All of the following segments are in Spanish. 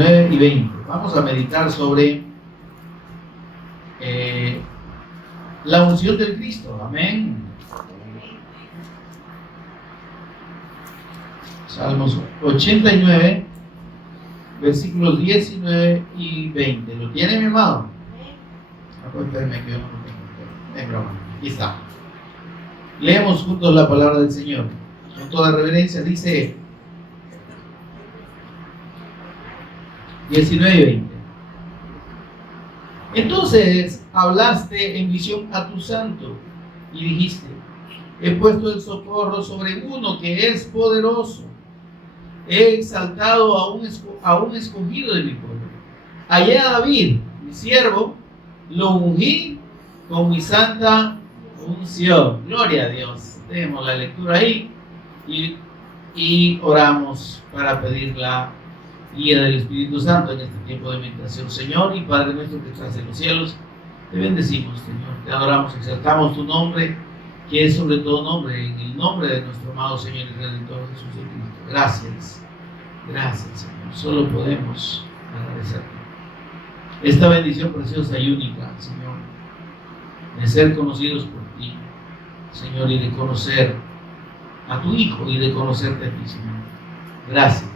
19 y 20. Vamos a meditar sobre la unción del Cristo. Amén. Salmos 89, versículos 19 y 20. ¿Lo tiene, mi amado? No, espérame que yo no lo tengo. Es broma. Aquí está. Leemos juntos la palabra del Señor. Con toda reverencia dice 19 y 20. Entonces hablaste en visión a tu santo y dijiste: he puesto el socorro sobre uno que es poderoso. He exaltado a un escogido de mi pueblo. Hallé a David, mi siervo, lo ungí con mi santa unción. Gloria a Dios. Tenemos la lectura ahí y oramos para pedir la guía del Espíritu Santo en este tiempo de meditación. Señor y Padre nuestro que estás en los cielos, te bendecimos, Señor, te adoramos, exaltamos tu nombre, que es sobre todo nombre, en el nombre de nuestro amado Señor y Redentor Jesucristo. Gracias, gracias, Señor. Solo podemos agradecerte esta bendición preciosa y única, Señor, de ser conocidos por ti, Señor, y de conocer a tu Hijo y de conocerte a ti, Señor. Gracias.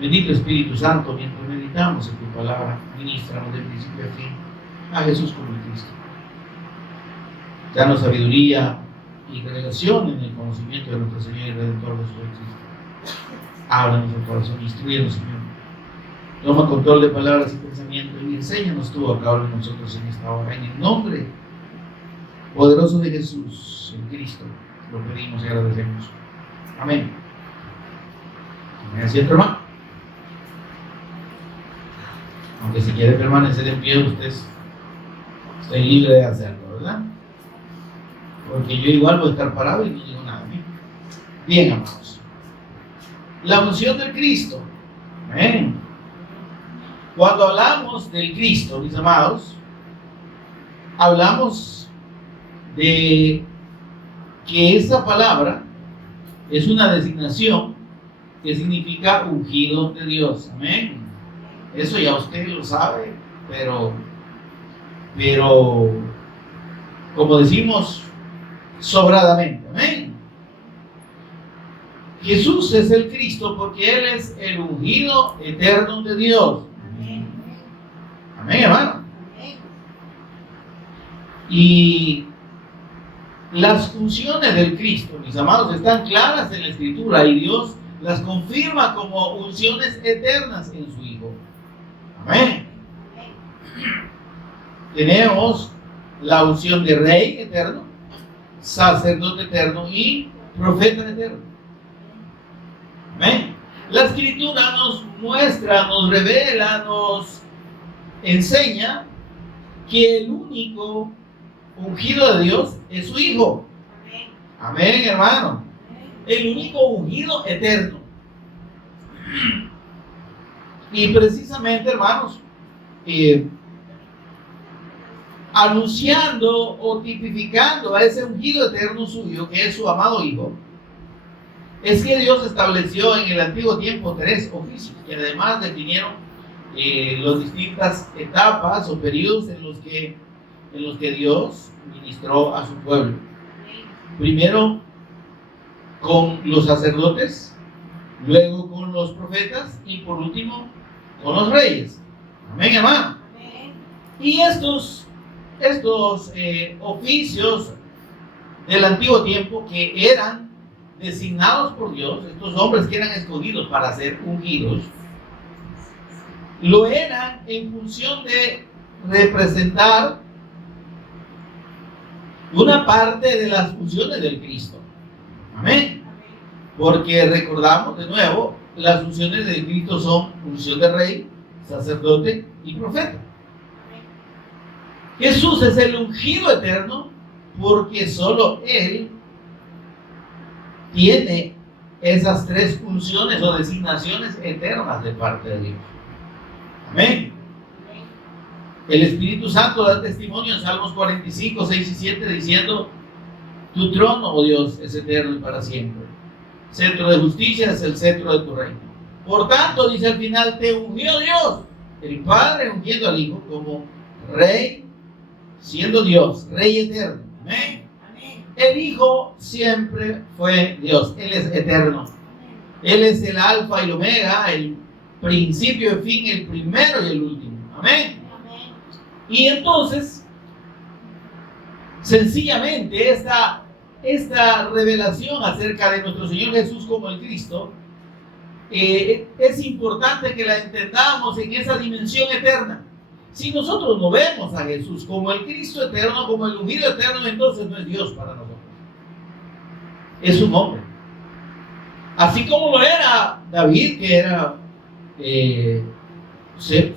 Bendito Espíritu Santo, mientras meditamos en tu palabra, ministranos de principio a fin a Jesús como el Cristo. Danos sabiduría y revelación en el conocimiento de nuestro Señor y Redentor Jesucristo. Ábranos el corazón, instrúyenos, Señor. Toma control de palabras y pensamientos y enséñanos tú a cada uno de nosotros en esta hora. En el nombre poderoso de Jesús, el Cristo, lo pedimos y agradecemos. Amén. ¿Me asiento, hermano? Aunque si quiere permanecer en pie, usted estoy libre de hacerlo, ¿verdad? Porque yo igual voy a estar parado y no digo nada. Bien, amados. La unción del Cristo. Amén. Cuando hablamos del Cristo, mis amados, hablamos de que esa palabra es una designación que significa ungido de Dios. Amén. Eso ya usted lo sabe, pero como decimos, sobradamente. Amén. Jesús es el Cristo porque Él es el ungido eterno de Dios. Amén. Amén, hermano. Amén. Y las funciones del Cristo, mis amados, están claras en la Escritura y Dios las confirma como unciones eternas en su Hijo. Amén. Tenemos la unción de Rey eterno, sacerdote eterno y profeta eterno. Amén. La Escritura nos muestra, nos revela, nos enseña que el único ungido de Dios es su Hijo. Amén, hermano. El único ungido eterno. Y precisamente, hermanos, anunciando o tipificando a ese ungido eterno suyo, que es su amado Hijo, es que Dios estableció en el antiguo tiempo 3 oficios, que además definieron las distintas etapas o periodos en los que Dios ministró a su pueblo. Primero con los sacerdotes, luego con los profetas y por último con los reyes. Amén, hermano. Amén. Y estos oficios del antiguo tiempo que eran designados por Dios, estos hombres que eran escogidos para ser ungidos, lo eran en función de representar una parte de las funciones del Cristo. Amén. Porque recordamos de nuevo, las funciones del Cristo son función de rey, sacerdote y profeta. Jesús es el ungido eterno porque solo Él tiene esas 3 funciones o designaciones eternas de parte de Dios. Amén. El Espíritu Santo da testimonio en Salmos 45, 6 y 7 diciendo: tu trono, oh Dios, es eterno y para siempre. Centro de justicia es el centro de tu reino. Por tanto, dice al final, te ungió Dios, el Padre ungiendo al Hijo como Rey, siendo Dios, Rey eterno. Amén. El Hijo siempre fue Dios, Él es eterno. Él es el alfa y el omega, el principio y fin, el primero y el último. Amén. Y entonces, sencillamente, esta revelación acerca de nuestro Señor Jesús como el Cristo, es importante que la entendamos en esa dimensión eterna. Si nosotros no vemos a Jesús como el Cristo eterno, como el ungido eterno, entonces no es Dios para nosotros. Es un hombre. Así como lo era David, que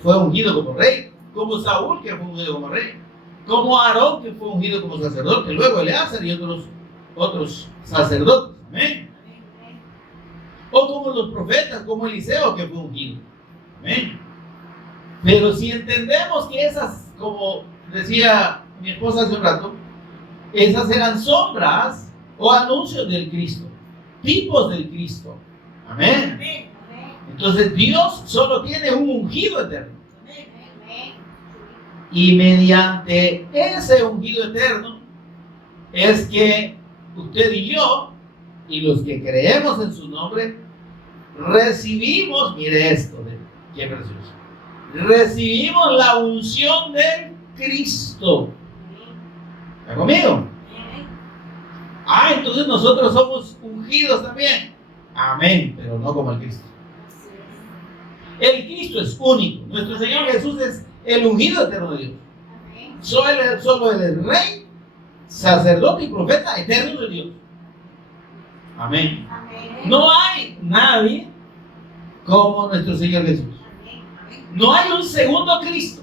fue ungido como rey, como Saúl, que fue ungido como rey, como Aarón, que fue ungido como sacerdote, luego Eleazar y otros sacerdotes. Amén. O como los profetas, como Eliseo, que fue ungido. Amén. Pero si entendemos que esas, como decía mi esposa hace un rato, esas eran sombras o anuncios del Cristo, tipos del Cristo. Amén. Entonces Dios solo tiene un ungido eterno. Y mediante ese ungido eterno es que usted y yo, y los que creemos en su nombre, recibimos, mire esto, qué precioso, recibimos la unción del Cristo. ¿Está conmigo? Entonces nosotros somos ungidos también. Amén, pero no como el Cristo. El Cristo es único. Nuestro Señor Jesús es el ungido eterno de Dios. Solo Él es Rey, sacerdote y profeta eterno de Dios. Amén. No hay nadie como nuestro Señor Jesús. No hay un segundo Cristo.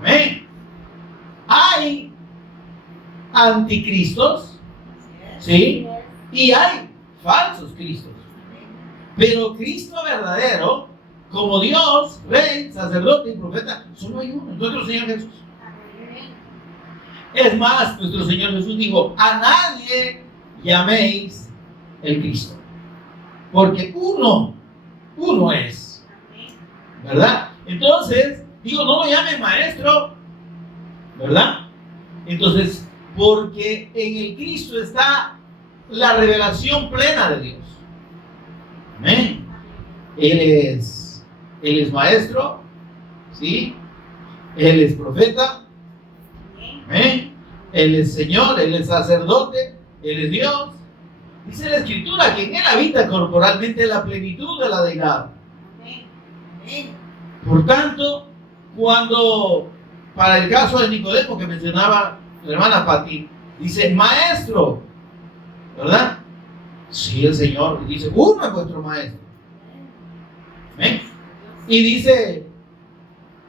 Amén. Hay anticristos, ¿sí? Y hay falsos cristos. Pero Cristo verdadero, como Dios, Rey, sacerdote y profeta, solo hay uno, nuestro Señor Jesús. Es más, nuestro Señor Jesús dijo, a nadie llaméis el Cristo, porque uno es, ¿verdad? Entonces, digo, no lo llamen maestro, ¿verdad? Entonces, porque en el Cristo está la revelación plena de Dios. Amén. Él es maestro, ¿sí? Él es profeta. Amén. Él es Señor, Él es sacerdote, Él es Dios. Dice la Escritura que en Él habita corporalmente la plenitud de la deidad. Por tanto, cuando, para el caso de Nicodemo que mencionaba la hermana Pati, dice, maestro, ¿verdad? Sí, el Señor dice, uno es vuestro maestro. ¿Ven? Y dice,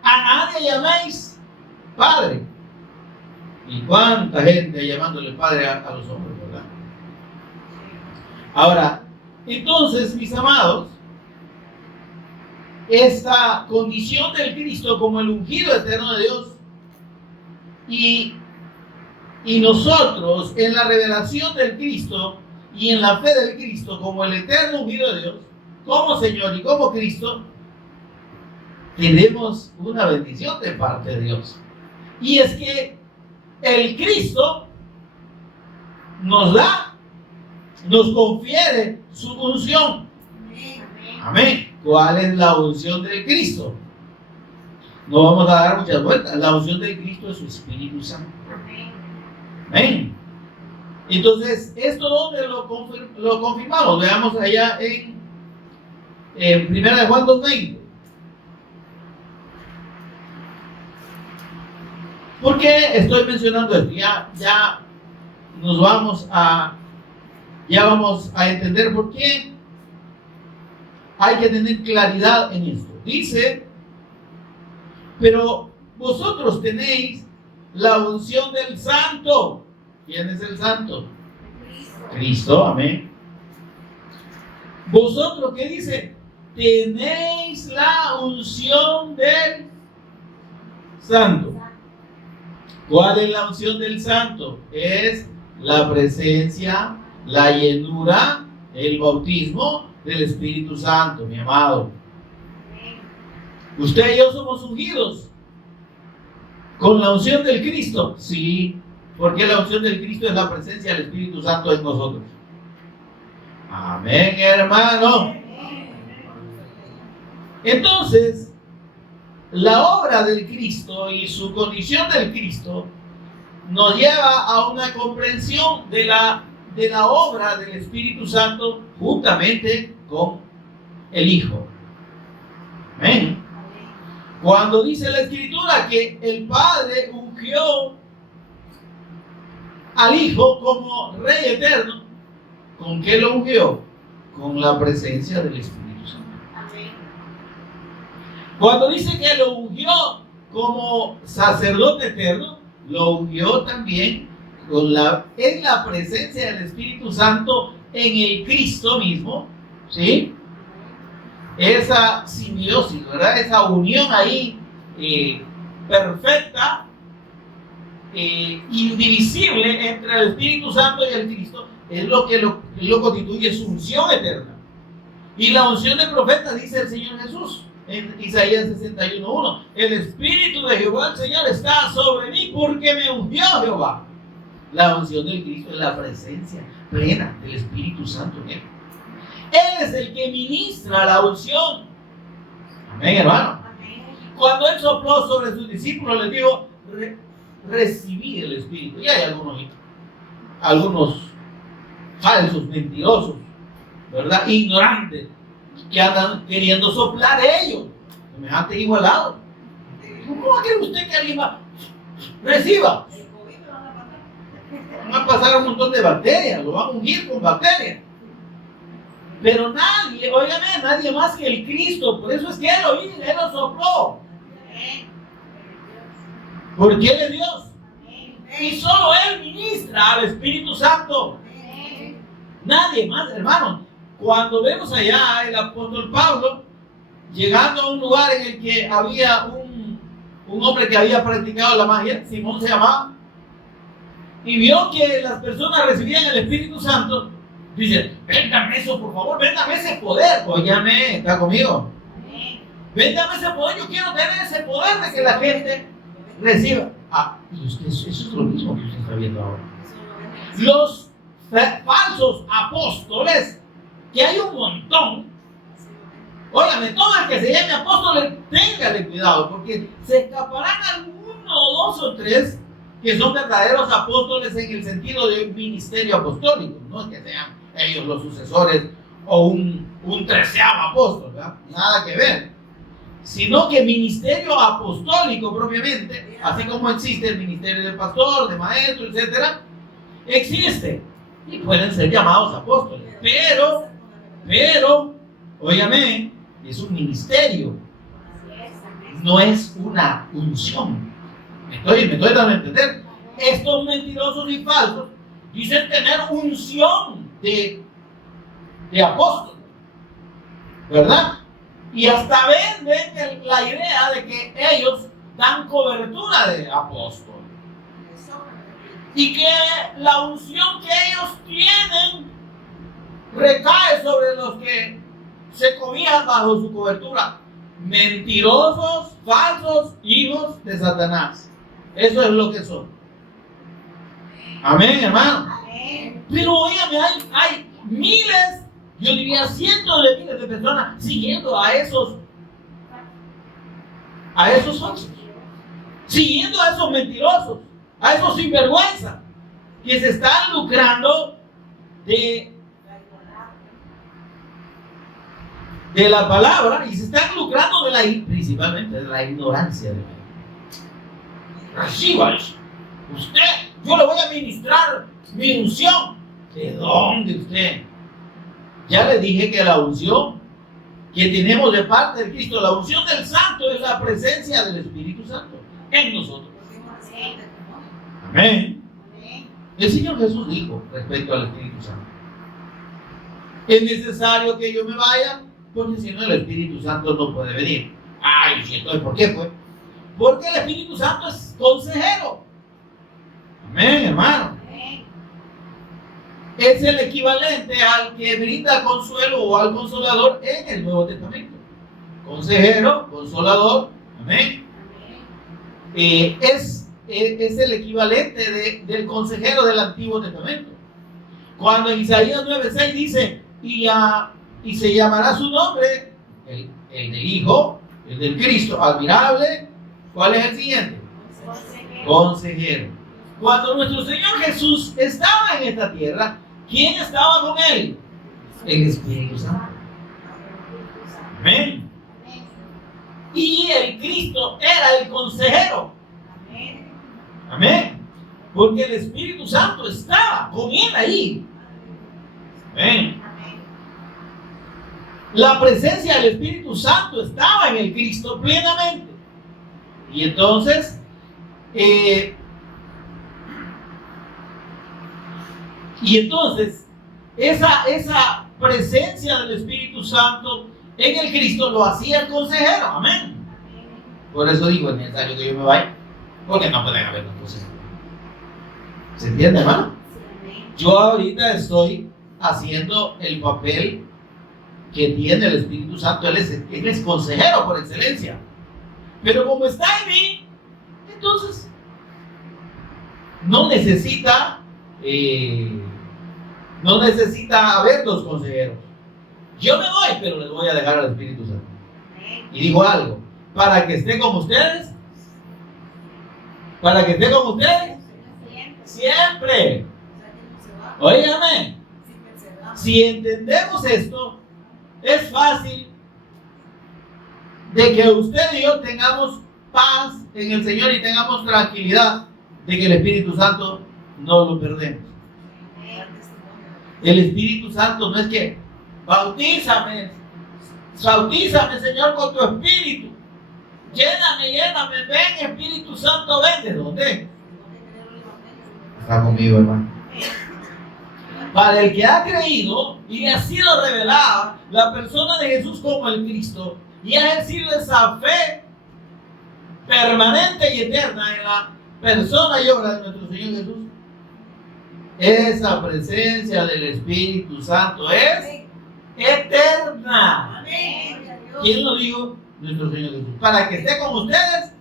a nadie llaméis Padre. ¿Y cuánta gente llamándole Padre a los hombres, verdad? Ahora, entonces, mis amados, esta condición del Cristo como el ungido eterno de Dios y nosotros en la revelación del Cristo y en la fe del Cristo como el eterno ungido de Dios, como Señor y como Cristo, tenemos una bendición de parte de Dios. Y es que el Cristo nos confiere su unción. Amén. ¿Cuál es la unción del Cristo? No vamos a dar muchas vueltas. La unción del Cristo es su Espíritu Santo. Amén. Entonces, ¿esto dónde lo confirmamos? Veamos allá en 1 Juan 2:20. ¿Por qué estoy mencionando esto? Ya vamos a entender por qué hay que tener claridad en esto. Dice, pero vosotros tenéis la unción del Santo. ¿Quién es el Santo? Cristo, amén. Vosotros, ¿qué dice? Tenéis la unción del Santo. ¿Cuál es la unción del Santo? Es la presencia, la llenura, el bautismo del Espíritu Santo, mi amado. Usted y yo somos ungidos con la unción del Cristo. Sí, porque la unción del Cristo es la presencia del Espíritu Santo en nosotros. Amén, hermano. Entonces, la obra del Cristo y su condición del Cristo nos lleva a una comprensión de la obra del Espíritu Santo juntamente con el Hijo. Amén. Cuando dice la Escritura que el Padre ungió al Hijo como Rey eterno, ¿con qué lo ungió? Con la presencia del Espíritu Santo. Cuando dice que lo ungió como sacerdote eterno, lo ungió también en la presencia del Espíritu Santo en el Cristo mismo, ¿sí? Esa simbiosis, ¿verdad? Esa unión ahí perfecta, indivisible entre el Espíritu Santo y el Cristo, es lo que lo constituye su unción eterna. Y la unción del profeta, dice el Señor Jesús en Isaías 61:1, el Espíritu de Jehová el Señor está sobre mí porque me ungió Jehová. La unción del Cristo es la presencia plena del Espíritu Santo en él. Él es el que ministra la unción. Amén, hermano. Amén. Cuando él sopló sobre sus discípulos, les dijo: recibí el Espíritu. Y hay algunos falsos, mentirosos, ¿verdad? Ignorantes, que andan queriendo soplar ellos, semejante igualado. ¿Cómo va a querer usted que alguien reciba? Van a pasar un montón de bacterias, lo van a ungir con bacterias. Pero nadie, óigame, nadie más que el Cristo. Por eso es que Él lo sopló. Porque Él es Dios. Y solo Él ministra al Espíritu Santo. Nadie más, hermano. Cuando vemos allá el apóstol Pablo llegando a un lugar en el que había un hombre que había practicado la magia, Simón se llamaba, y vio que las personas recibían el Espíritu Santo, dice: véndame eso, por favor, véndame ese poder. Óyame, ¿está conmigo? Véndame ese poder, yo quiero tener ese poder de que la gente reciba. Eso es lo mismo que usted está viendo ahora. Los falsos apóstoles, que hay un montón. Óigame, todo el que se llame apóstol, téngale cuidado, porque se escaparán alguno, dos o tres que son verdaderos apóstoles en el sentido de un ministerio apostólico. No es que sean ellos los sucesores o un 13º apóstol, ¿verdad? Nada que ver. Sino que ministerio apostólico propiamente, así como existe el ministerio de pastor, de maestro, etc., existe y pueden ser llamados apóstoles. Pero, óigame, es un ministerio, no es una unción. Me estoy dando a entender. Estos mentirosos y falsos dicen tener unción de apóstol, ¿verdad? Y hasta venden la idea de que ellos dan cobertura de apóstol. Y que la unción que ellos tienen recae sobre los que se cobijan bajo su cobertura. Mentirosos, falsos, hijos de Satanás. Eso es lo que son. Amén, hermano. Amén. Pero óigame, hay miles, yo diría cientos de miles de personas siguiendo a esos falsos, siguiendo a esos mentirosos, a esos sinvergüenzas que se están lucrando de la palabra y se están lucrando principalmente de la ignorancia de la palabra. Reciba eso. Yo le voy a ministrar mi unción. ¿De dónde usted? Ya le dije que la unción que tenemos de parte de Cristo, la unción del Santo, es la presencia del Espíritu Santo en nosotros. Amén. El Señor Jesús dijo respecto al Espíritu Santo: es necesario que yo me vaya, porque si no el Espíritu Santo no puede venir. Ay, ¿y entonces por qué? Pues porque el Espíritu Santo es consejero. Amén, hermano. es el equivalente al que brinda consuelo o al consolador en el Nuevo Testamento. Consejero, consolador, amén. Es el equivalente del consejero del Antiguo Testamento. Cuando en Isaías 9:6 dice, y se llamará su nombre, el del Hijo, el del Cristo, admirable. ¿Cuál es el siguiente? Consejero. Cuando nuestro Señor Jesús estaba en esta tierra, ¿quién estaba con él? El Espíritu Santo. Amén. Y el Cristo era el consejero. Amén. Porque el Espíritu Santo estaba con él ahí. Amén. La presencia del Espíritu Santo estaba en el Cristo plenamente. Y entonces, esa presencia del Espíritu Santo en el Cristo lo hacía el consejero. Amén. Por eso digo, es necesario que yo me vaya, porque no pueden haber dos consejeros. ¿Se entiende, hermano? Yo ahorita estoy haciendo el papel que tiene el Espíritu Santo. Él es consejero por excelencia. Pero como está en mí, entonces no necesita haber dos consejeros. Yo me voy, pero les voy a dejar al Espíritu Santo. Y digo algo, para que esté con ustedes, siempre. Óigame, si entendemos esto, es fácil de que usted y yo tengamos paz en el Señor y tengamos tranquilidad de que el Espíritu Santo no lo perdemos. El Espíritu Santo no es que bautízame Señor con tu Espíritu, lléname, ven Espíritu Santo, ven. ¿De dónde? Está conmigo, hermano. Para el que ha creído y le ha sido revelada la persona de Jesús como el Cristo, y ha ejercido esa fe permanente y eterna en la persona y obra de nuestro Señor Jesús, esa presencia del Espíritu Santo es eterna. ¿Quién lo dijo? Nuestro Señor Jesús. Para que esté con ustedes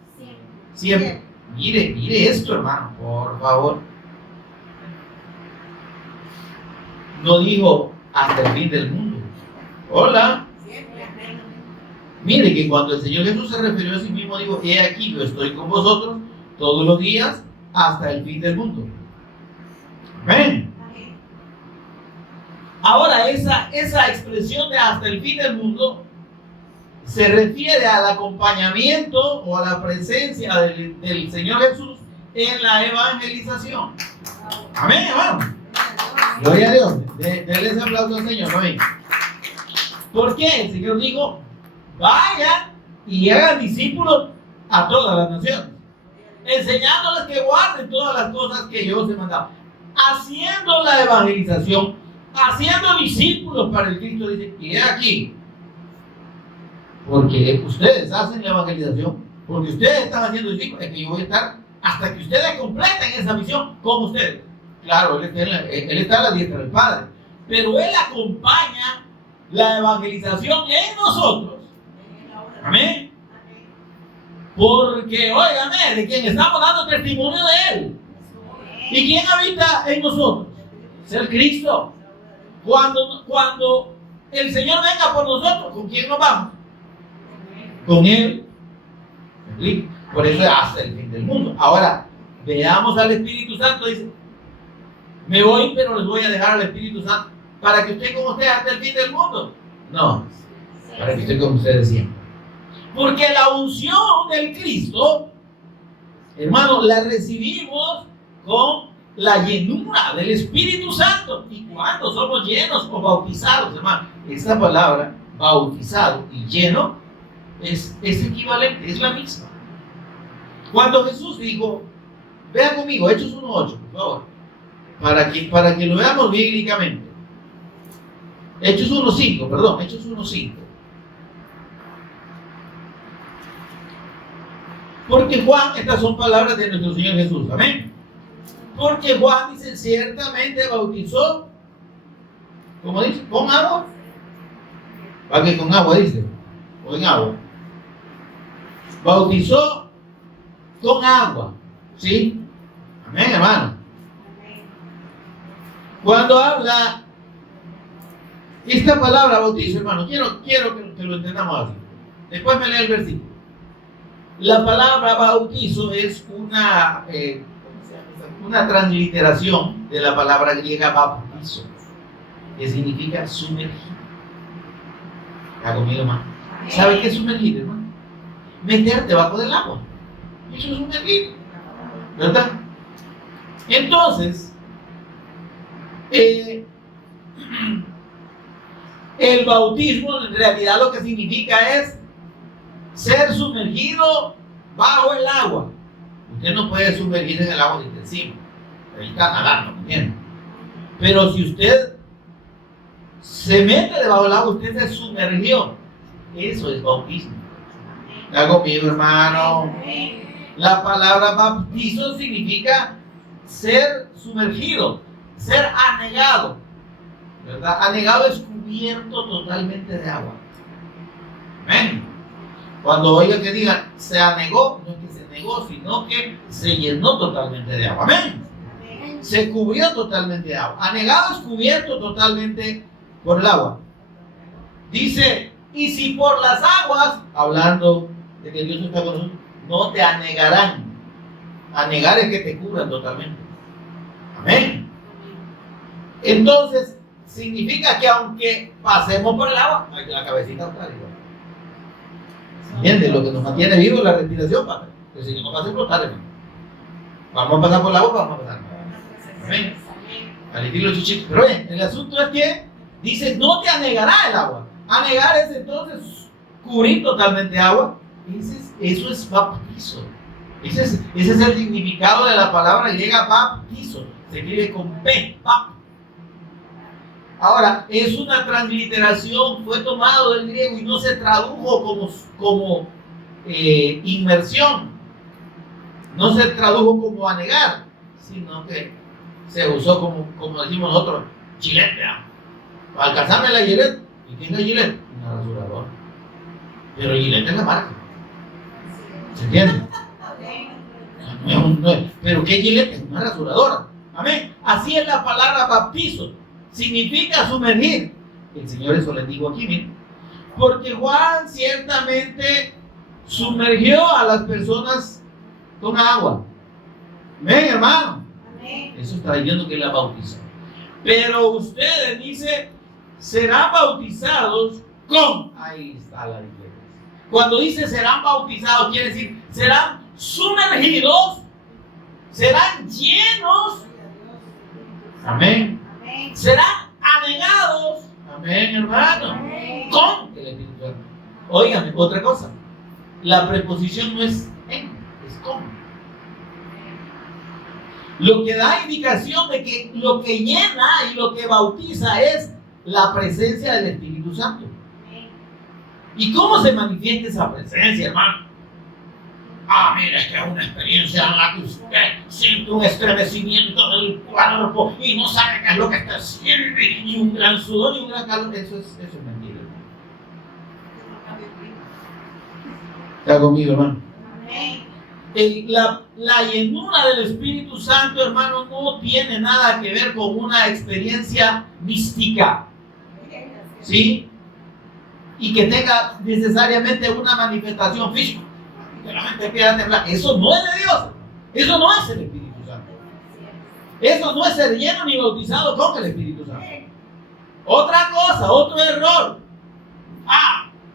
siempre. Mire esto, hermano, por favor. No dijo hasta el fin del mundo. Hola. Mire que cuando el Señor Jesús se refirió a sí mismo, dijo, he aquí, yo estoy con vosotros todos los días hasta el fin del mundo. Amén. Ahora, esa expresión de hasta el fin del mundo se refiere al acompañamiento o a la presencia del Señor Jesús en la evangelización. Amén, hermano. Gloria a Dios. Denle ese aplauso al Señor. Amén. ¿Por qué? El Señor dijo, vayan y hagan discípulos a todas las naciones, enseñándoles que guarden todas las cosas que yo os he mandado, haciendo la evangelización, haciendo discípulos para el Cristo. Dice, y he aquí, porque ustedes hacen la evangelización, porque ustedes están haciendo discípulos, es que yo voy a estar hasta que ustedes completen esa misión con ustedes. Claro, él está a la diestra del Padre, pero Él acompaña la evangelización en nosotros. Amén. Porque, óigame, de quien estamos dando testimonio de Él. ¿Y quién habita en nosotros? Es el Cristo. Cuando el Señor venga por nosotros, ¿con quién nos vamos? Con Él. Por eso es hasta el fin del mundo. Ahora, veamos al Espíritu Santo. Dice, me voy, pero les voy a dejar al Espíritu Santo para que esté con ustedes hasta el fin del mundo. No, para que esté con ustedes siempre. Porque la unción del Cristo, hermano, la recibimos con la llenura del Espíritu Santo. Y cuando somos llenos o bautizados, hermano, esta palabra, bautizado y lleno, es equivalente, es la misma. Cuando Jesús dijo, vean conmigo, Hechos 1:8, por favor, para que lo veamos bíblicamente. Hechos 1:5. Porque Juan, estas son palabras de nuestro Señor Jesús, amén. Porque Juan dice, ciertamente bautizó ¿Cómo dice? ¿Con agua? ¿Para qué con agua dice? ¿O en agua? Bautizó con agua. ¿Sí? Amén, hermano. Cuando habla esta palabra bautizo, hermano, quiero que lo entendamos así. Después me lee el versículo. La palabra bautizo es una transliteración de la palabra griega baptizo, que significa sumergir. ¿Está conmigo, hermano? ¿Sabe qué es sumergir, hermano? Meter debajo del agua. Eso es sumergir, ¿verdad? Entonces, el bautismo en realidad lo que significa es ser sumergido bajo el agua. Usted no puede sumergirse en el agua desde encima. Ahí está nadando, ¿me entiende? Pero si usted se mete debajo del agua, usted se sumergió. Eso es bautismo. ¿Está conmigo, hermano? La palabra bautizo significa ser sumergido, ser anegado, ¿verdad? Anegado es cubierto totalmente de agua. Amén. Cuando oiga que diga se anegó, no es que se negó, sino que se llenó totalmente de agua. Amén. Se cubrió totalmente de agua. Anegado es cubierto totalmente por el agua. Dice, y si por las aguas, hablando de que Dios está con nosotros, no te anegarán. Anegar es que te cubran totalmente. Amén. Entonces, significa que aunque pasemos por el agua, la cabecita está arriba. ¿Entiendes? Lo que nos mantiene vivo es la respiración, padre. Pero si no pasa a explotar, hermano. Vamos a pasar por el agua, vamos a pasar. Amén. Al estilo chichito. Pero bien, el asunto es que dice, no te anegará el agua. Anegar es entonces cubrir totalmente agua. Eso es bautizo. Ese es el significado de la palabra griega bautizo. Se escribe con P, bap. Ahora, es una transliteración, fue tomado del griego y no se tradujo como inmersión. No se tradujo como anegar, sino que se usó como decimos nosotros, chilete. Para alcanzarme la Gillette. ¿Y qué es la Gillette? Una rasuradora. Pero Gillette es la marca. ¿Se entiende? Pero ¿qué Gillette? Es una rasuradora. Amén. Así es la palabra bautizo. Significa sumergir. El Señor eso les dijo aquí, miren. Porque Juan ciertamente sumergió a las personas con agua. Amén, hermano. Amén. Eso está diciendo que la bautizó. Pero ustedes, dice, serán bautizados con. Ahí está la diferencia. Cuando dice serán bautizados, quiere decir serán sumergidos, serán llenos. Amén. Serán anegados. Amén, hermano. Amén. Con el Espíritu Santo. Óigame, otra cosa. La preposición no es en, es con. Lo que da indicación de que lo que llena y lo que bautiza es la presencia del Espíritu Santo. ¿Y cómo se manifiesta esa presencia, hermano? Mira, es que es una experiencia en la que usted siente un estremecimiento del cuerpo y no sabe qué es lo que está haciendo, ni un gran sudor, ni un gran calor. Eso es mentira. ¿Está conmigo, hermano? La llenura del Espíritu Santo, hermano, no tiene nada que ver con una experiencia mística. ¿Sí? Y que tenga necesariamente una manifestación física. Que la gente empieza a temblar. Eso no es de Dios. Eso no es el Espíritu Santo. Eso no es ser lleno ni bautizado con el Espíritu Santo. Otra cosa, otro error.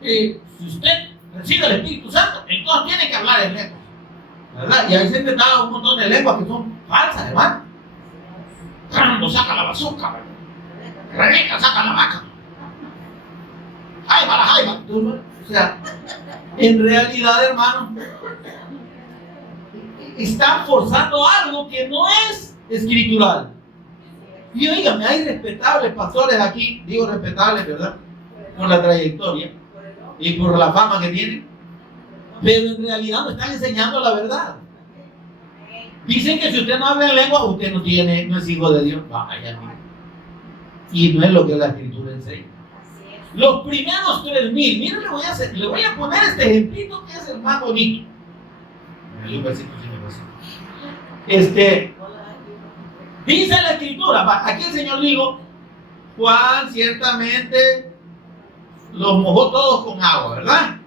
Si usted recibe el Espíritu Santo, entonces tiene que hablar en lenguas, ¿verdad? Y ahí se inventaron un montón de lenguas que son falsas, hermano. Cuando saca la bazooka, Rebeca saca la vaca. Jaima, la Jaima. O sea, en realidad, hermano, están forzando algo que no es escritural. Y oígame, hay respetables pastores aquí, digo respetables, ¿verdad? Por la trayectoria y por la fama que tienen, pero en realidad no están enseñando la verdad. Dicen que si usted no habla en lengua, usted no es hijo de Dios. Vaya, Y no es lo que la Escritura enseña. Los primeros 3,000, miren, le voy a poner este ejemplito que es el más bonito. Un versito, dice la Escritura, aquí el Señor dijo, Juan ciertamente los mojó todos con agua, ¿verdad?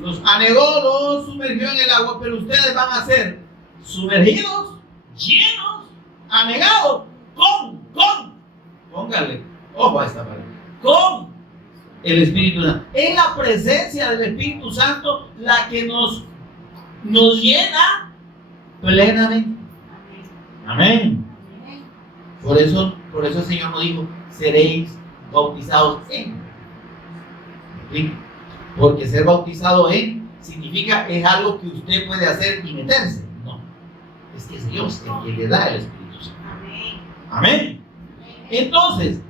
Los anegó, los sumergió en el agua, pero ustedes van a ser sumergidos, llenos, anegados, póngale, ojo a esta palabra, con el Espíritu Santo. Es la presencia del Espíritu Santo la que nos llena plenamente. Amén. Por eso el Señor nos dijo, seréis bautizados en. Porque ser bautizado en significa es algo que usted puede hacer y meterse. No, es que es Dios el que le da el Espíritu Santo. Amén. Entonces,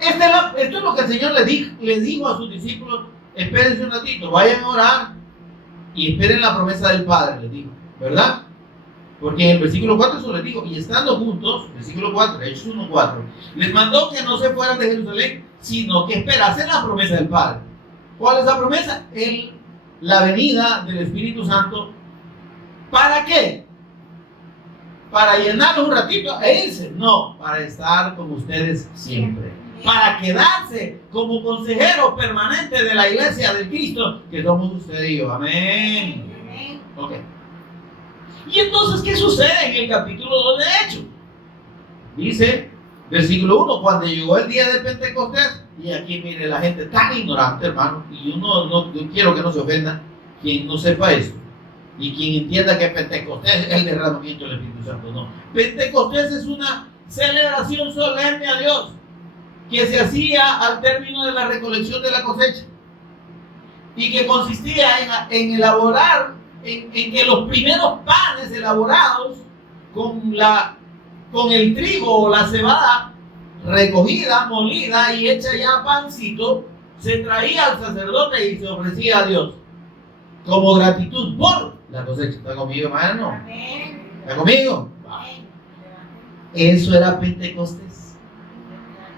esto es lo que el Señor le dijo a sus discípulos. Espérense un ratito, vayan a orar y esperen la promesa del Padre, les dijo, ¿verdad? Porque en el versículo 4 eso les dijo, y estando juntos, versículo 4, Hechos 1:4, les mandó que no se fueran de Jerusalén, sino que esperasen la promesa del Padre. ¿Cuál es la promesa? La venida del Espíritu Santo. ¿Para qué? ¿Para llenarlos un ratito e irse? No, para estar con ustedes siempre. Para quedarse como consejero permanente de la iglesia del Cristo, que somos usted y yo. Amén. Ok. Y entonces, ¿qué sucede en el capítulo 2 de Hechos? Dice, versículo 1, cuando llegó el día de Pentecostés, y aquí mire la gente tan ignorante, hermano, y yo quiero que no se ofenda quien no sepa esto, y quien entienda que Pentecostés es el derramamiento del Espíritu Santo. No, Pentecostés es una celebración solemne a Dios, que se hacía al término de la recolección de la cosecha, y que consistía en elaborar, en que los primeros panes elaborados con el trigo o la cebada recogida, molida y hecha ya pancito, se traía al sacerdote y se ofrecía a Dios como gratitud por la cosecha. ¿Está conmigo, hermano? ¿Está conmigo? Eso era Pentecostés.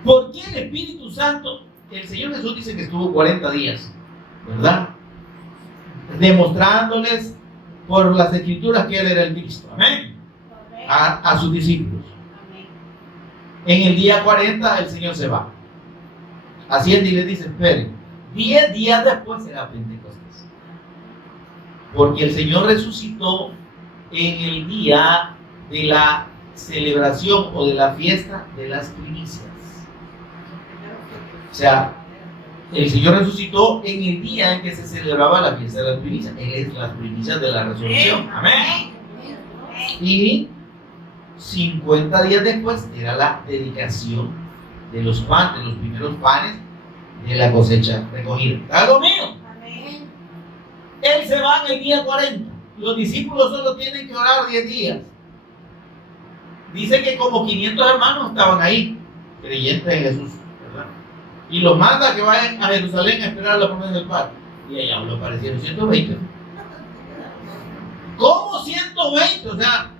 ¿Por qué el Espíritu Santo? El Señor Jesús dice que estuvo 40 días, ¿verdad? Demostrándoles por las Escrituras que Él era el Cristo. Amén. A sus discípulos. En el día 40 el Señor se va. Asciende y les dice, esperen, 10 días después será Pentecostés. Porque el Señor resucitó en el día de la celebración o de la fiesta de las primicias. O sea, el Señor resucitó en el día en que se celebraba la fiesta de las primicias. Es las primicias de la resurrección. Amén. Y 50 días después era la dedicación de los panes, de los primeros panes de la cosecha recogida. ¿Está conmigo? Amén. Él se va en el día 40. Los discípulos solo tienen que orar 10 días. Dice que como 500 hermanos estaban ahí, creyentes en Jesús, ¿verdad? Y los manda que vayan a Jerusalén a esperar la promesa del Padre. Y allá lo aparecieron 120. ¿Cómo 120? O sea,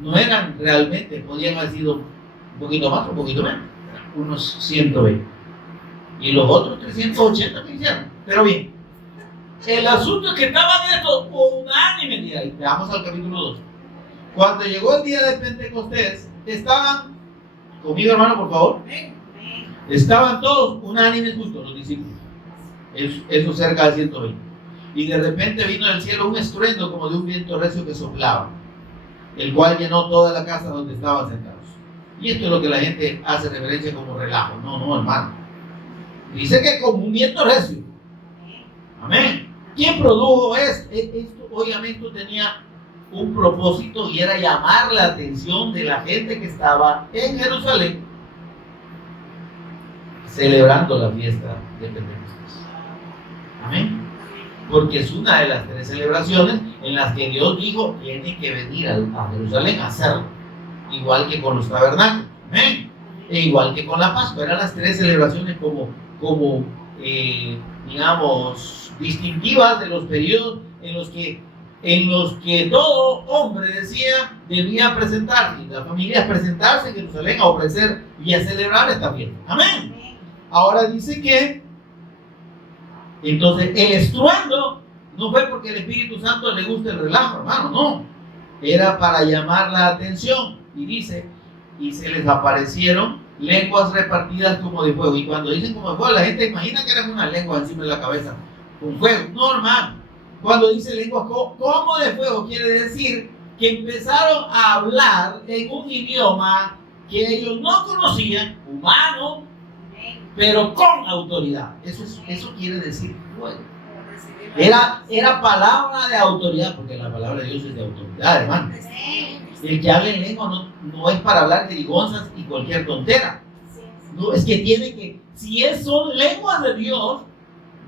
no eran realmente, podían haber sido un poquito más o un poquito menos, unos 120. Y los otros 380 que hicieron. Pero bien, el asunto es que estaban estos unánimes. Y ahí, veamos al capítulo 2. Cuando llegó el día de Pentecostés, estaban, conmigo hermano por favor, estaban todos unánimes juntos, los discípulos. Eso cerca de 120. Y de repente vino del cielo un estruendo como de un viento recio que soplaba, el cual llenó toda la casa donde estaban sentados. Y esto es lo que la gente hace referencia como relajo. No, hermano. Dice que como un viento recio. Amén. ¿Quién produjo esto? Obviamente esto tenía un propósito y era llamar la atención de la gente que estaba en Jerusalén celebrando la fiesta de Pentecostés. Amén. Porque es una de las 3 celebraciones en las que Dios dijo tiene que venir a Jerusalén a hacerlo, igual que con los tabernáculos. Amén. E igual que con la Pascua. Eran las 3 celebraciones digamos, distintivas de los periodos en los que en los que todo hombre decía debía presentarse, y las familias presentarse en Jerusalén a ofrecer y a celebrar esta fiesta. Amén. Ahora dice que entonces el estruendo no fue porque el Espíritu Santo le guste el relajo, hermano, no. Era para llamar la atención. Y dice, y se les aparecieron lenguas repartidas como de fuego. Y cuando dicen como de fuego, la gente imagina que eran una lengua encima de la cabeza con fuego. No, hermano. Cuando dice lenguas como de fuego, quiere decir que empezaron a hablar en un idioma que ellos no conocían, humano, pero con autoridad. Eso quiere decir fuego. Era palabra de autoridad, porque la palabra de Dios es de autoridad, hermano. El que habla en lengua no es para hablar de ligonzas y cualquier tontera. No, es que tiene que, si son lenguas de Dios,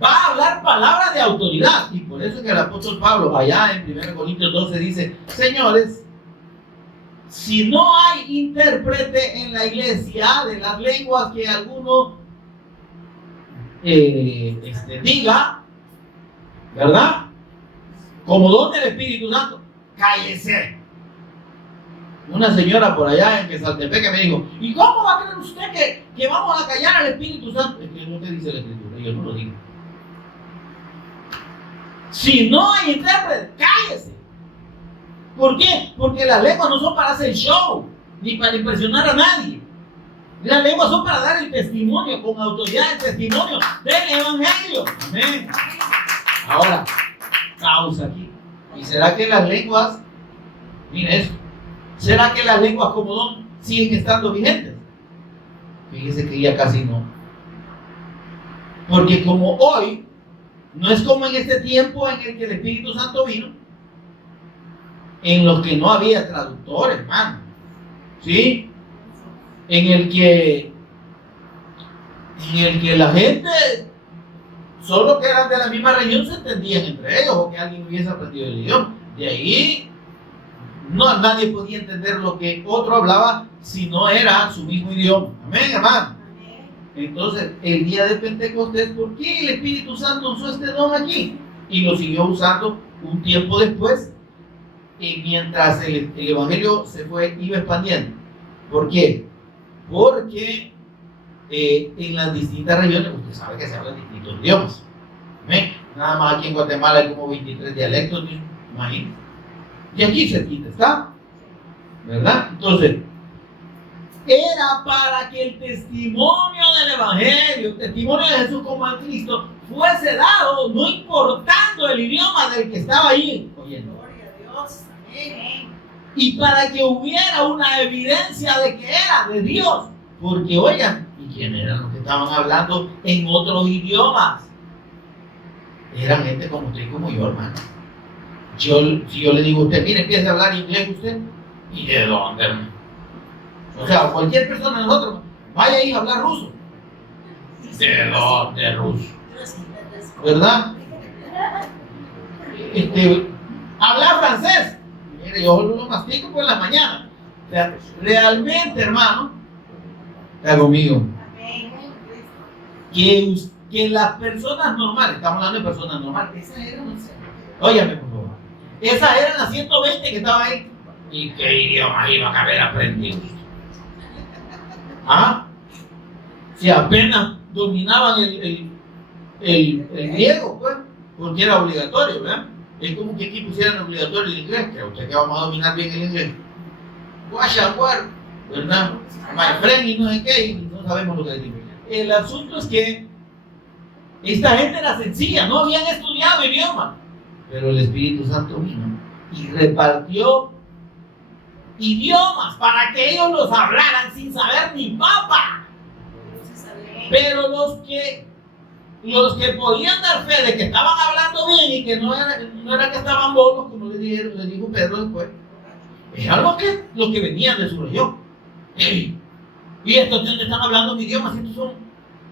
va a hablar palabras de autoridad. Y por eso es que el apóstol Pablo, allá en 1 Corintios 12, dice: señores, si no hay intérprete en la iglesia de las lenguas que alguno diga, ¿verdad? Como don del Espíritu Santo, cállese. Una señora por allá en Quesaltepec me dijo: ¿y cómo va a creer usted que vamos a callar al Espíritu Santo? Es que es lo que dice la Escritura, yo no lo digo. Si no hay intérprete, cállese. ¿Por qué? Porque las lenguas no son para hacer show, ni para impresionar a nadie. Las lenguas son para dar el testimonio, con autoridad, el testimonio del Evangelio. Amén. Ahora, pausa aquí. ¿Y será que las lenguas, mire esto, será que las lenguas como don siguen estando vigentes? Fíjese que ya casi no. Porque como hoy, no es como en este tiempo en el que el Espíritu Santo vino, en los que no había traductores, hermano. ¿Sí? En el que la gente, solo que eran de la misma región, se entendían entre ellos, o que alguien hubiese aprendido el idioma. De ahí, nadie podía entender lo que otro hablaba si no era su mismo idioma. Amén, hermano. Entonces, el día de Pentecostés, ¿por qué el Espíritu Santo usó este don aquí? Y lo siguió usando un tiempo después, mientras el Evangelio iba expandiendo. ¿Por qué? Porque en las distintas regiones, usted sabe que se hablan distintos idiomas. ¿Ven? Nada más aquí en Guatemala hay como 23 dialectos, imagínense. Y aquí cerquita está, ¿verdad? Entonces, era para que el testimonio del Evangelio, el testimonio de Jesús como el Cristo, fuese dado, no importando el idioma del que estaba ahí oyendo. Gloria a Dios. Amén. Y para que hubiera una evidencia de que era de Dios. Porque, oigan, ¿y quién eran los que estaban hablando en otros idiomas? Eran gente como usted y como yo, hermano. Si yo le digo a usted: mire, empiece a hablar inglés usted, ¿y de dónde, hermano? O sea, cualquier persona de nosotros, vaya ahí a hablar ruso. ¿De dónde ruso? ¿Verdad? Hablar francés. Mire, yo lo mastico por la mañana. O sea, realmente, hermano, algo mío, que las personas normales, estamos hablando de personas normales, esas eran, óyame por favor, esas eran las 120 que estaban ahí. ¿Y qué idioma iban a haber aprendido? ¿Ah? Si apenas dominaban el griego, pues, porque era obligatorio, ¿verdad? Es como que aquí pusieran obligatorio el inglés, que usted que vamos a dominar bien el inglés. Guachaguar, ¿verdad? My friend y no sé qué, y no sabemos lo que decimos. El asunto es que esta gente era sencilla, no habían estudiado idioma, pero el Espíritu Santo vino y repartió idiomas para que ellos los hablaran sin saber ni papa. Pero los que podían dar fe de que estaban hablando bien y que no era que estaban bobos, como le dijo Pedro después, eran los que venían de su región. Y estos que están hablando mi idioma, estos son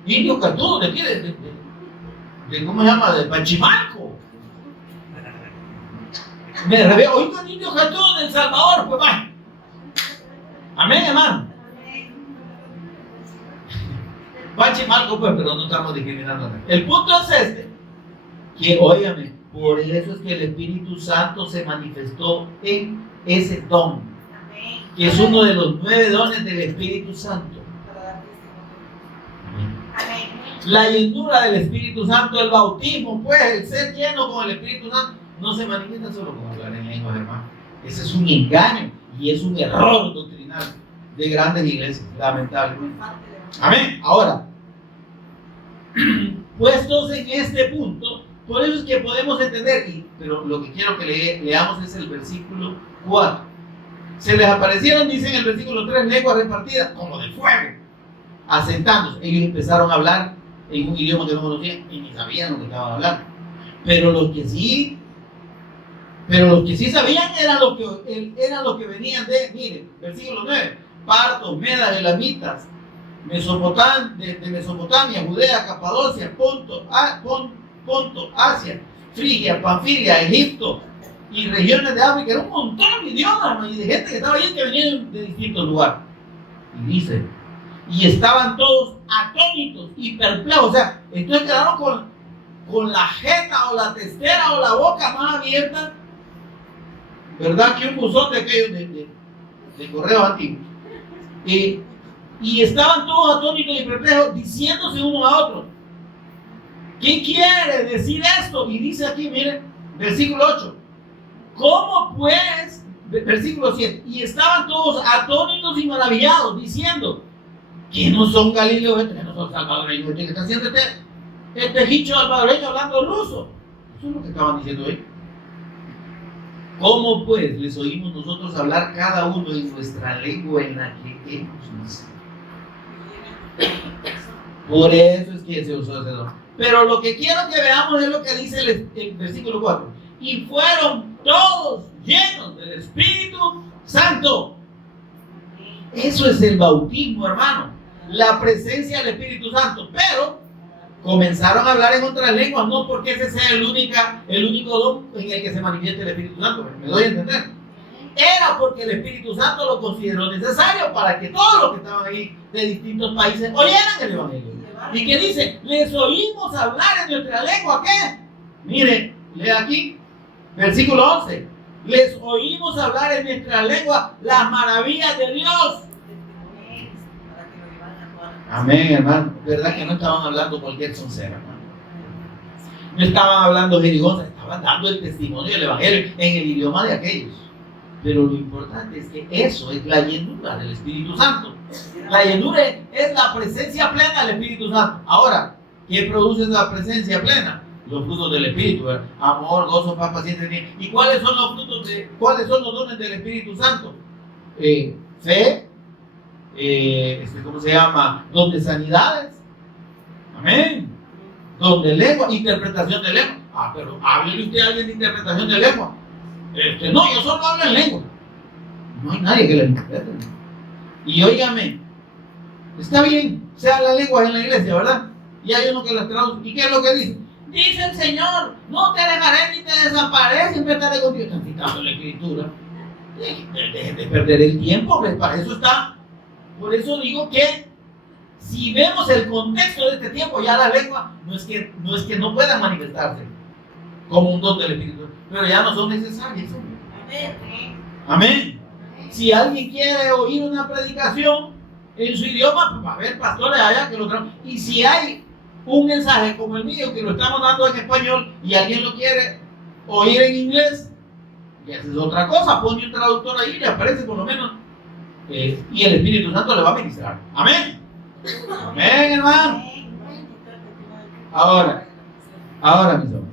indios cartudos de aquí, de ¿cómo se llama? De Pachimalco. Me reveo, hoy con indios cartudos de El Salvador, pues va. Amén, hermano. Pachimalco, pues, pero no estamos discriminando. El punto es que, óigame, Por eso es que el Espíritu Santo se manifestó en ese don, que es uno de los 9 dones del Espíritu Santo. La llenura del Espíritu Santo, el bautismo, pues el ser lleno con el Espíritu Santo, no se manifiesta solo con hablar en lenguas, hermano. Ese es un engaño y es un error doctrinal de grandes iglesias, lamentablemente. Amén. Ahora, puestos en este punto, por eso es que podemos entender, pero lo que quiero que leamos es el versículo 4. Se les aparecieron, dice en el versículo 3, lenguas repartidas como de fuego, asentándose. Ellos empezaron a hablar en un idioma que no conocían y ni sabían lo que estaban hablando. Pero los que sí sabían eran los que venían de, miren, versículo 9, partos, medas, elamitas, de Mesopotamia, Judea, Capadocia, Ponto, Asia, Frigia, Panfilia, Egipto y regiones de África. Era un montón de idiomas, ¿no? Y de gente que estaba ahí que venían de distintos lugares. Y dice, y estaban todos atónitos y perplejos. O sea, entonces quedaron con la jeta o la testera o la boca más abierta, ¿verdad? Que un buzón de aquellos de correos antiguos. Y estaban todos atónitos y perplejos, diciéndose uno a otro, ¿qué quiere decir esto? Y dice aquí, miren, versículo 8, ¿cómo pues? Versículo 7, y estaban todos atónitos y maravillados, diciendo, que no son galileos, que no son salvadoreños, que está haciendo este hicho salvadoreño hablando ruso. Eso es lo que estaban diciendo ahí. ¿Cómo pues les oímos nosotros hablar cada uno en nuestra lengua en la que hemos nacido? Por eso es que se usó ese don. Pero lo que quiero que veamos es lo que dice el versículo 4. Y fueron todos llenos del Espíritu Santo. Eso es el bautismo, hermano. La presencia del Espíritu Santo. Pero comenzaron a hablar en otras lenguas, no porque ese sea el único don en el que se manifiesta el Espíritu Santo. ¿Me doy a entender? Era porque el Espíritu Santo lo consideró necesario para que todos los que estaban ahí de distintos países oyeran el Evangelio. Y que dice, les oímos hablar en nuestra lengua, ¿qué? Mire, lea aquí, versículo 11. Les oímos hablar en nuestra lengua las maravillas de Dios. Amén, hermano. ¿Verdad que no estaban hablando cualquier soncera, hermano? No estaban hablando jerigonza, estaban dando el testimonio del Evangelio en el idioma de aquellos. Pero lo importante es que eso es la llenura del Espíritu Santo. La llenura es la presencia plena del Espíritu Santo. Ahora, ¿qué produce esa presencia plena? Los frutos del Espíritu, ¿verdad? Amor, gozo, paz, paciencia. ¿Y cuáles son los dones del Espíritu Santo? Fe, ¿cómo se llama? Don de sanidades. Amén. Don de lengua, interpretación de lengua. Pero háblele usted a alguien de interpretación de lengua. No, yo solo hablo en lengua. No hay nadie que la interprete. Y óigame, está bien, se habla lenguas en la iglesia, ¿verdad? Y hay uno que las traduce. ¿Y qué es lo que dice? Dice el Señor, no te dejaré ni te desapareceré, siempre estaré contigo. Están citando la Escritura. Dejen de perder el tiempo, hombre, para eso está. Por eso digo que si vemos el contexto de este tiempo, ya la lengua no es que no puedan manifestarse como un don del Espíritu, pero ya no son necesarias. Amén. Amén. Si alguien quiere oír una predicación en su idioma, pues va a haber pastores allá que lo traen. Y si hay un mensaje como el mío, que lo estamos dando en español, y alguien lo quiere oír en inglés, y esa es otra cosa, pone un traductor ahí y le aparece por lo menos, y el Espíritu Santo le va a ministrar. Amén. Amén, hermano. Ahora mis hermanos,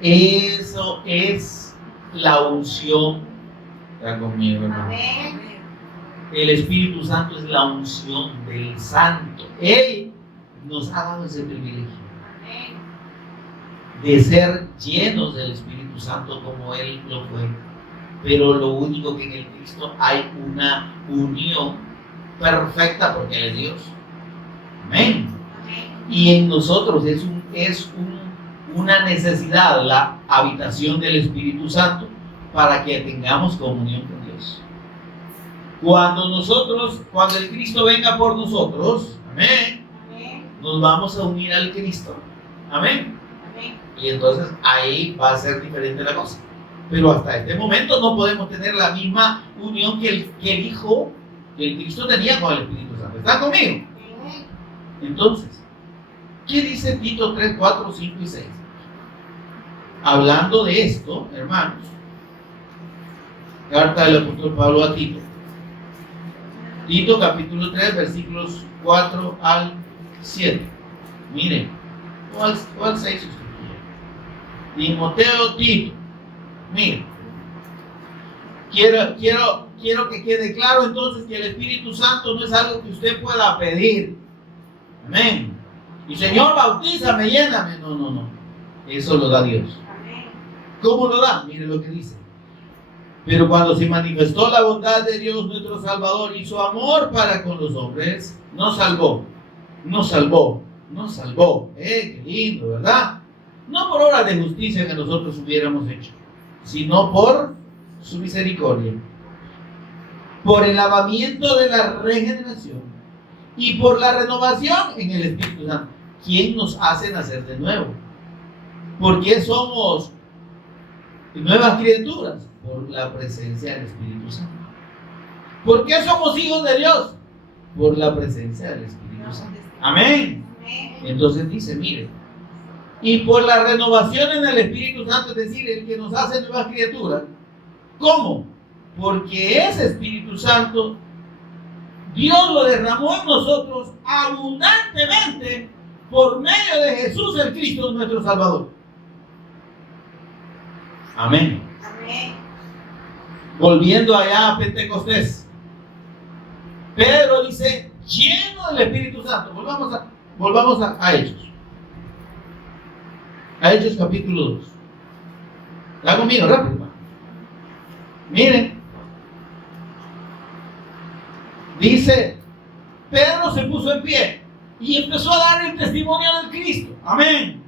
eso es la unción. Está conmigo, hermano. Amén. El Espíritu Santo es la unción del Santo. Él nos ha dado ese privilegio de ser llenos del Espíritu Santo como Él lo fue. Pero lo único que en el Cristo hay una unión perfecta porque Él es Dios. Amén. Y en nosotros es una necesidad la habitación del Espíritu Santo para que tengamos comunión con Dios. Cuando el Cristo venga por nosotros, amén, nos vamos a unir al Cristo. Amén. Y entonces ahí va a ser diferente la cosa. Pero hasta este momento no podemos tener la misma unión que el Hijo, que el Cristo tenía con el Espíritu Santo. ¿Están conmigo? Entonces, ¿qué dice Tito 3, 4, 5 y 6? Hablando de esto, hermanos, carta del apóstol Pablo a Tito. Tito capítulo 3, versículos 4 al 7. Miren, o al 6 si usted quiere. Timoteo, Tito. Miren, quiero que quede claro entonces que el Espíritu Santo no es algo que usted pueda pedir. Amén. Y Señor, bautízame, lléname. No. Eso lo da Dios. ¿Cómo lo da? Miren lo que dice. Pero cuando se manifestó la bondad de Dios nuestro Salvador y su amor para con los hombres, nos salvó. Qué lindo, ¿verdad? No por obra de justicia que nosotros hubiéramos hecho, sino por su misericordia, por el lavamiento de la regeneración y por la renovación en el Espíritu Santo. ¿Quién nos hace nacer de nuevo? ¿Por qué somos nuevas criaturas? Por la presencia del Espíritu Santo. ¿Por qué somos hijos de Dios? Por la presencia del Espíritu Santo. Amén. Entonces dice, mire, y por la renovación en el Espíritu Santo, es decir, el que nos hace nuevas criaturas. ¿Cómo? Porque ese Espíritu Santo Dios lo derramó en nosotros abundantemente por medio de Jesús el Cristo nuestro Salvador. Amén. Volviendo allá a Pentecostés, Pedro dice, lleno del Espíritu Santo. Volvamos a Hechos. A Hechos capítulo 2. ¿Está conmigo? Rápido, hermano. Miren. Dice, Pedro se puso en pie y empezó a dar el testimonio del Cristo. Amén.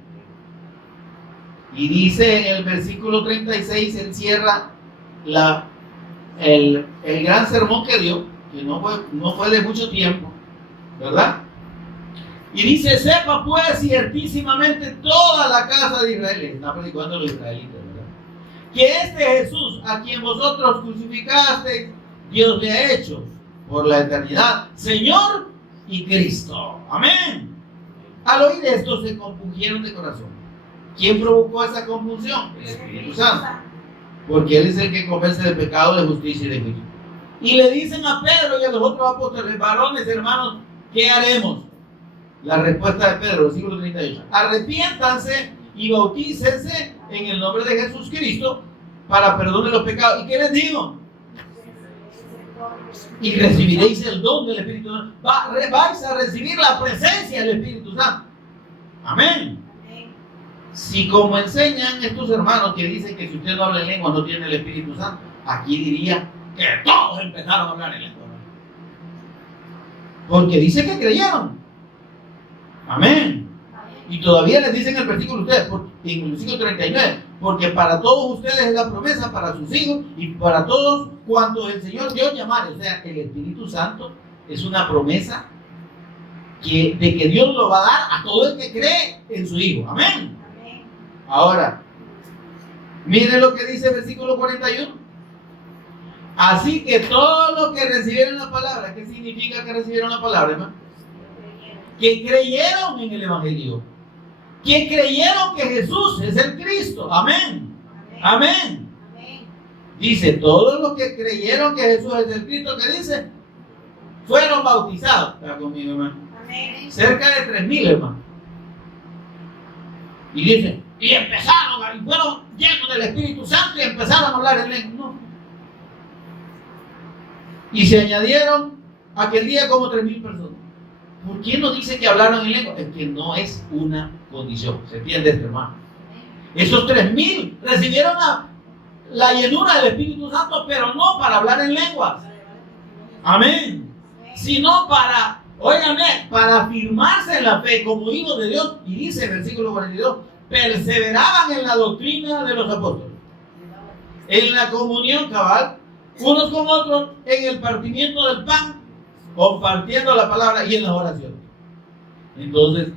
Y dice en el versículo 36, encierra el gran sermón que dio, que no fue de mucho tiempo, ¿verdad? Y dice, sepa pues ciertísimamente toda la casa de Israel, está predicando a los israelitas, ¿verdad? Que este Jesús, a quien vosotros crucificaste, Dios le ha hecho por la eternidad Señor y Cristo. Amén. Al oír esto se compungieron de corazón. ¿Quién provocó esa confusión? El Espíritu Santo. Porque Él es el que convence de pecado, de justicia y de juicio. Y le dicen a Pedro y a los otros apóstoles, varones, hermanos, ¿qué haremos? La respuesta de Pedro, versículo 38. Arrepiéntanse y bautícense en el nombre de Jesucristo para perdón de los pecados. ¿Y qué les digo? Y recibiréis el don del Espíritu Santo. Vais a recibir la presencia del Espíritu Santo. Amén. Si como enseñan estos hermanos que dicen que si usted no habla en lengua no tiene el Espíritu Santo, aquí diría que todos empezaron a hablar en lengua. Porque dice que creyeron. Amén. Y todavía les dicen el versículo ustedes, en el versículo 39, porque para todos ustedes es la promesa, para sus hijos y para todos cuantos el Señor Dios llamare. O sea, el Espíritu Santo es una promesa de que Dios lo va a dar a todo el que cree en su Hijo. Amén. Ahora, miren lo que dice el versículo 41. Así que todos los que recibieron la palabra, ¿qué significa que recibieron la palabra, hermano? Que creyeron en el Evangelio. Que creyeron que Jesús es el Cristo. Amén. Amén. Dice, todos los que creyeron que Jesús es el Cristo, ¿qué dice? Fueron bautizados. ¿Está conmigo, hermano? Amén. Cerca de 3,000, hermano. Y dice, y empezaron, y fueron llenos del Espíritu Santo y empezaron a hablar en lengua. No. Y se añadieron aquel día como 3,000 personas. ¿Por qué no dice que hablaron en lengua? Es que no es una condición. ¿Se entiende esto, hermano? Esos 3,000 recibieron la llenura del Espíritu Santo, pero no para hablar en lenguas. Amén. Sino para, óigame, para afirmarse en la fe como hijos de Dios. Y dice el versículo 42, perseveraban en la doctrina de los apóstoles, en la comunión cabal, unos con otros, en el partimiento del pan, compartiendo la palabra y en las oraciones. Entonces,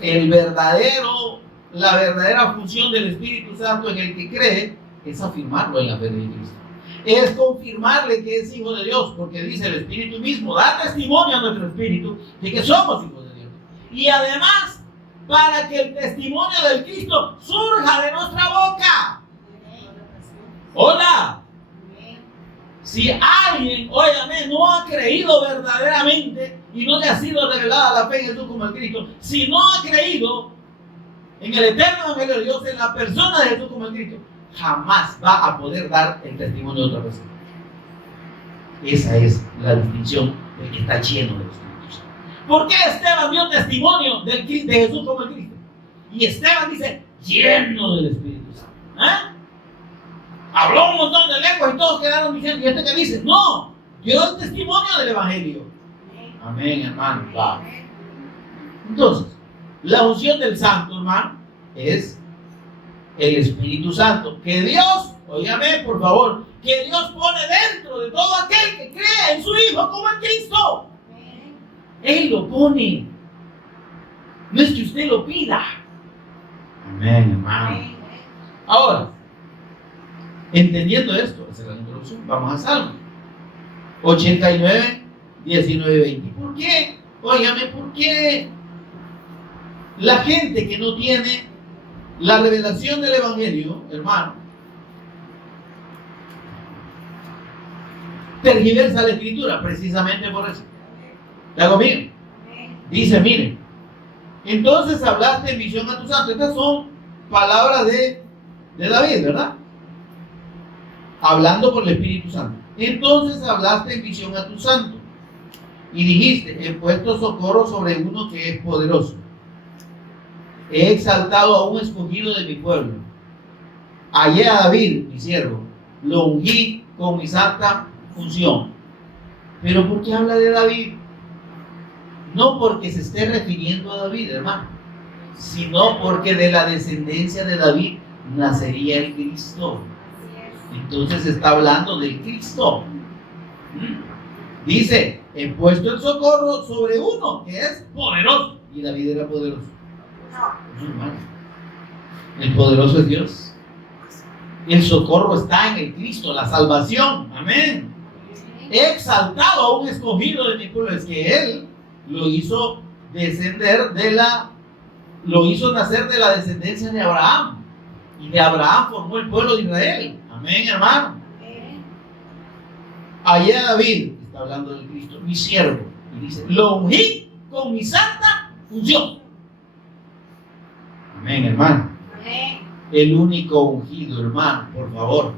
el verdadero la verdadera función del Espíritu Santo en el que cree es afirmarlo en la fe de Cristo. Es confirmarle que es hijo de Dios, porque dice el Espíritu mismo, da testimonio a nuestro espíritu de que somos hijos de Dios. Y además, para que el testimonio del Cristo surja de nuestra boca. Hola. Si alguien, óigame, no ha creído verdaderamente y no le ha sido revelada la fe en Jesús como el Cristo, si no ha creído en el eterno Evangelio de Dios, en la persona de Jesús como el Cristo, jamás va a poder dar el testimonio de otra persona. Esa es la distinción del que está lleno de los Espíritus. ¿Por qué Esteban dio testimonio de Jesús como el Cristo? Y Esteban dice, lleno del Espíritu Santo. ¿Eh? Habló un montón de lenguas y todos quedaron diciendo, ¿y este qué dice? No, dio el testimonio del Evangelio. Amén, hermano. Va. Entonces, la unción del Santo, hermano, es el Espíritu Santo. Que Dios, óigame por favor, que Dios pone dentro de todo aquel que cree en su Hijo como en Cristo. Él lo pone. No es que usted lo pida. Amén, hermano. Ahora, entendiendo esto, esa es la introducción, vamos a Salmo 89, 19, 20. ¿Por qué? Óigame, ¿por qué la gente que no tiene la revelación del Evangelio, hermano, tergiversa la Escritura? Precisamente por eso. ¿Está conmigo? Dice, miren, entonces hablaste en visión a tu santo. Estas son palabras de David, ¿verdad? Hablando por el Espíritu Santo. Entonces hablaste en visión a tu santo y dijiste, he puesto socorro sobre uno que es poderoso. He exaltado a un escogido de mi pueblo. Hallé a David, mi siervo, lo ungí con mi santa unción. Pero ¿por qué habla de David? No porque se esté refiriendo a David, hermano, sino porque de la descendencia de David nacería el Cristo. Entonces está hablando del Cristo. Dice, he puesto el socorro sobre uno que es poderoso. Y David era poderoso. No, hermano. El poderoso es Dios. El socorro está en el Cristo, la salvación. Amén. He exaltado a un escogido de mi pueblo. Es que Él lo hizo descender lo hizo nacer de la descendencia de Abraham. Y de Abraham formó el pueblo de Israel. Amén, hermano. Hallé a David, está hablando del Cristo, mi siervo. Y dice, lo ungí con mi santa unción. Amén, hermano. El único ungido, hermano, por favor.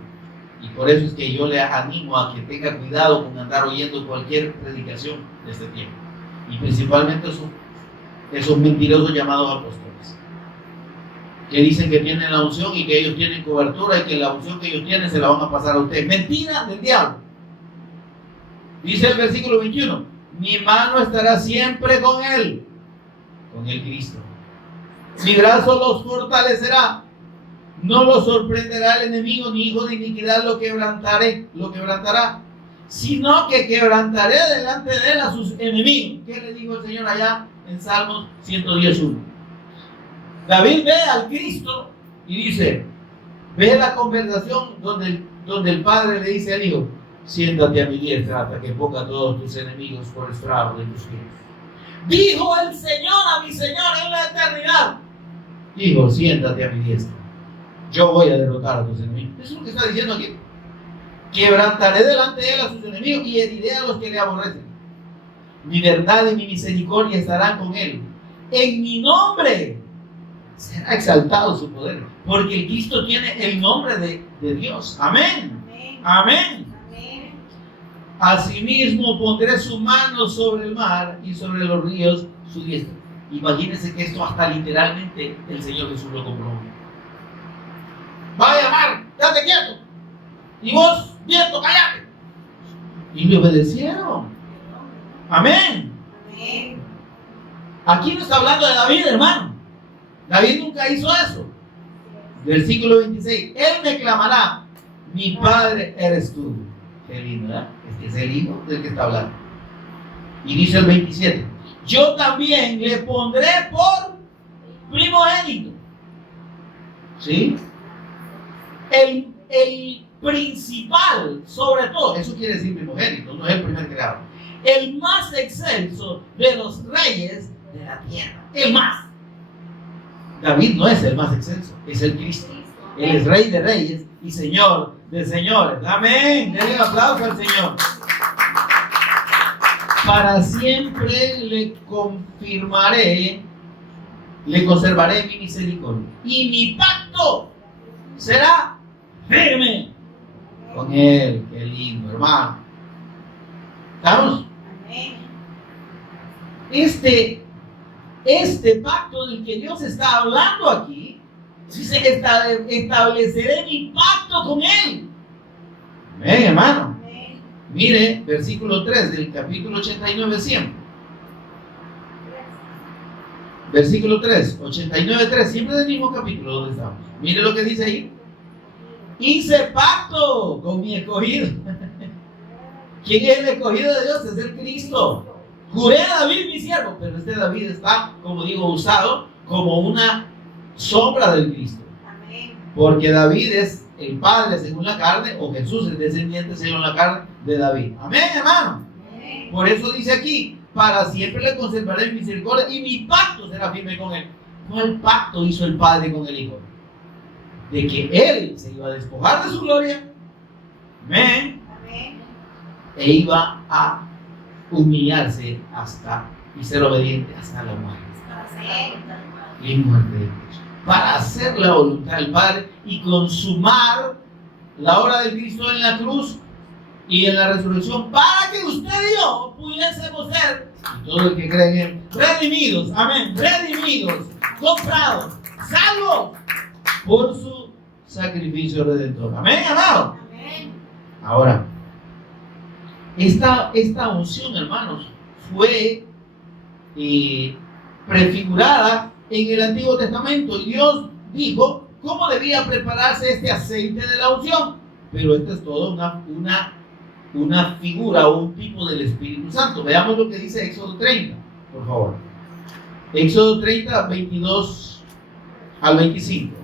Y por eso es que yo le animo a que tenga cuidado con andar oyendo cualquier predicación de este tiempo. Y principalmente esos mentirosos llamados apóstoles, que dicen que tienen la unción y que ellos tienen cobertura y que la unción que ellos tienen se la van a pasar a ustedes. Mentira del diablo. Dice el versículo 21, mi mano estará siempre con él, con el Cristo. Mi brazo los fortalecerá. No los sorprenderá el enemigo, ni hijo de iniquidad lo quebrantará, sino que quebrantaré delante de él a sus enemigos. ¿Qué le dijo el Señor allá en Salmos 110:1? David ve al Cristo y dice, ve la conversación donde el padre le dice al hijo, siéntate a mi diestra hasta que ponga a todos tus enemigos por estrado de tus pies. Dijo el Señor a mi Señor en la eternidad, hijo, siéntate a mi diestra, yo voy a derrotar a tus enemigos. Eso es lo que está diciendo aquí. Quebrantaré delante de él a sus enemigos y heriré a los que le aborrecen. Mi verdad y mi misericordia estarán con él. En mi nombre será exaltado su poder, porque el Cristo tiene el nombre de Dios. Amén. Amén. Amén. Asimismo pondré su mano sobre el mar y sobre los ríos su diestra. Imagínense que esto hasta literalmente el Señor Jesús lo comprobó. Vaya mar, date quieto. Y vos, viento, cállate. Y le obedecieron. Amén. Amén. Aquí no está hablando de David, hermano. David nunca hizo eso. Versículo 26. Él me clamará, mi padre eres tú. Qué lindo, ¿verdad? Este es el hijo del que está hablando. Y dice el 27. Yo también le pondré por primogénito. ¿Sí? El principal, sobre todo, eso quiere decir primogénito, no es el primer creado. El más excelso de los reyes de la tierra. El más. David no es el más excelso, es el Cristo. Él es Rey de reyes y Señor de señores. Amén. Denle un aplauso al Señor. Para siempre le confirmaré, le conservaré mi misericordia. Y mi pacto será firme con él. Qué lindo, hermano. ¿Estamos? Este pacto del que Dios está hablando aquí, dice: estableceré mi pacto con él. Amén, hermano. Amén. Mire, versículo 3 del capítulo 89, siempre. Versículo 3, 89, 3, siempre del mismo capítulo donde estamos. Mire lo que dice ahí. Hice pacto con mi escogido. ¿Quién es el escogido de Dios? Es el Cristo. Juré a David mi siervo, pero este David está, como digo, usado como una sombra del Cristo. Amén. Porque David es el padre según la carne, o Jesús es descendiente según la carne de David. Amén, hermano. Amén. Por eso dice aquí: para siempre le conservaré mi misericordia y mi pacto será firme con él. ¿Cuál pacto hizo el Padre con el Hijo? De que él se iba a despojar de su gloria. Amén. Amén. E iba a humillarse hasta y ser obediente hasta la muerte. Y muerte. Para hacer la voluntad del Padre y consumar la obra de Cristo en la cruz y en la resurrección, para que usted y yo pudiésemos ser, y todo el que cree en él, redimidos, amén, redimidos, comprados, salvos por su sacrificio redentor. Amén, amado. Amén. Ahora, esta unción, hermanos, fue prefigurada en el Antiguo Testamento. Dios dijo cómo debía prepararse este aceite de la unción. Pero esta es toda una figura o un tipo del Espíritu Santo. Veamos lo que dice Éxodo 30, por favor. Éxodo 30, 22 al 25.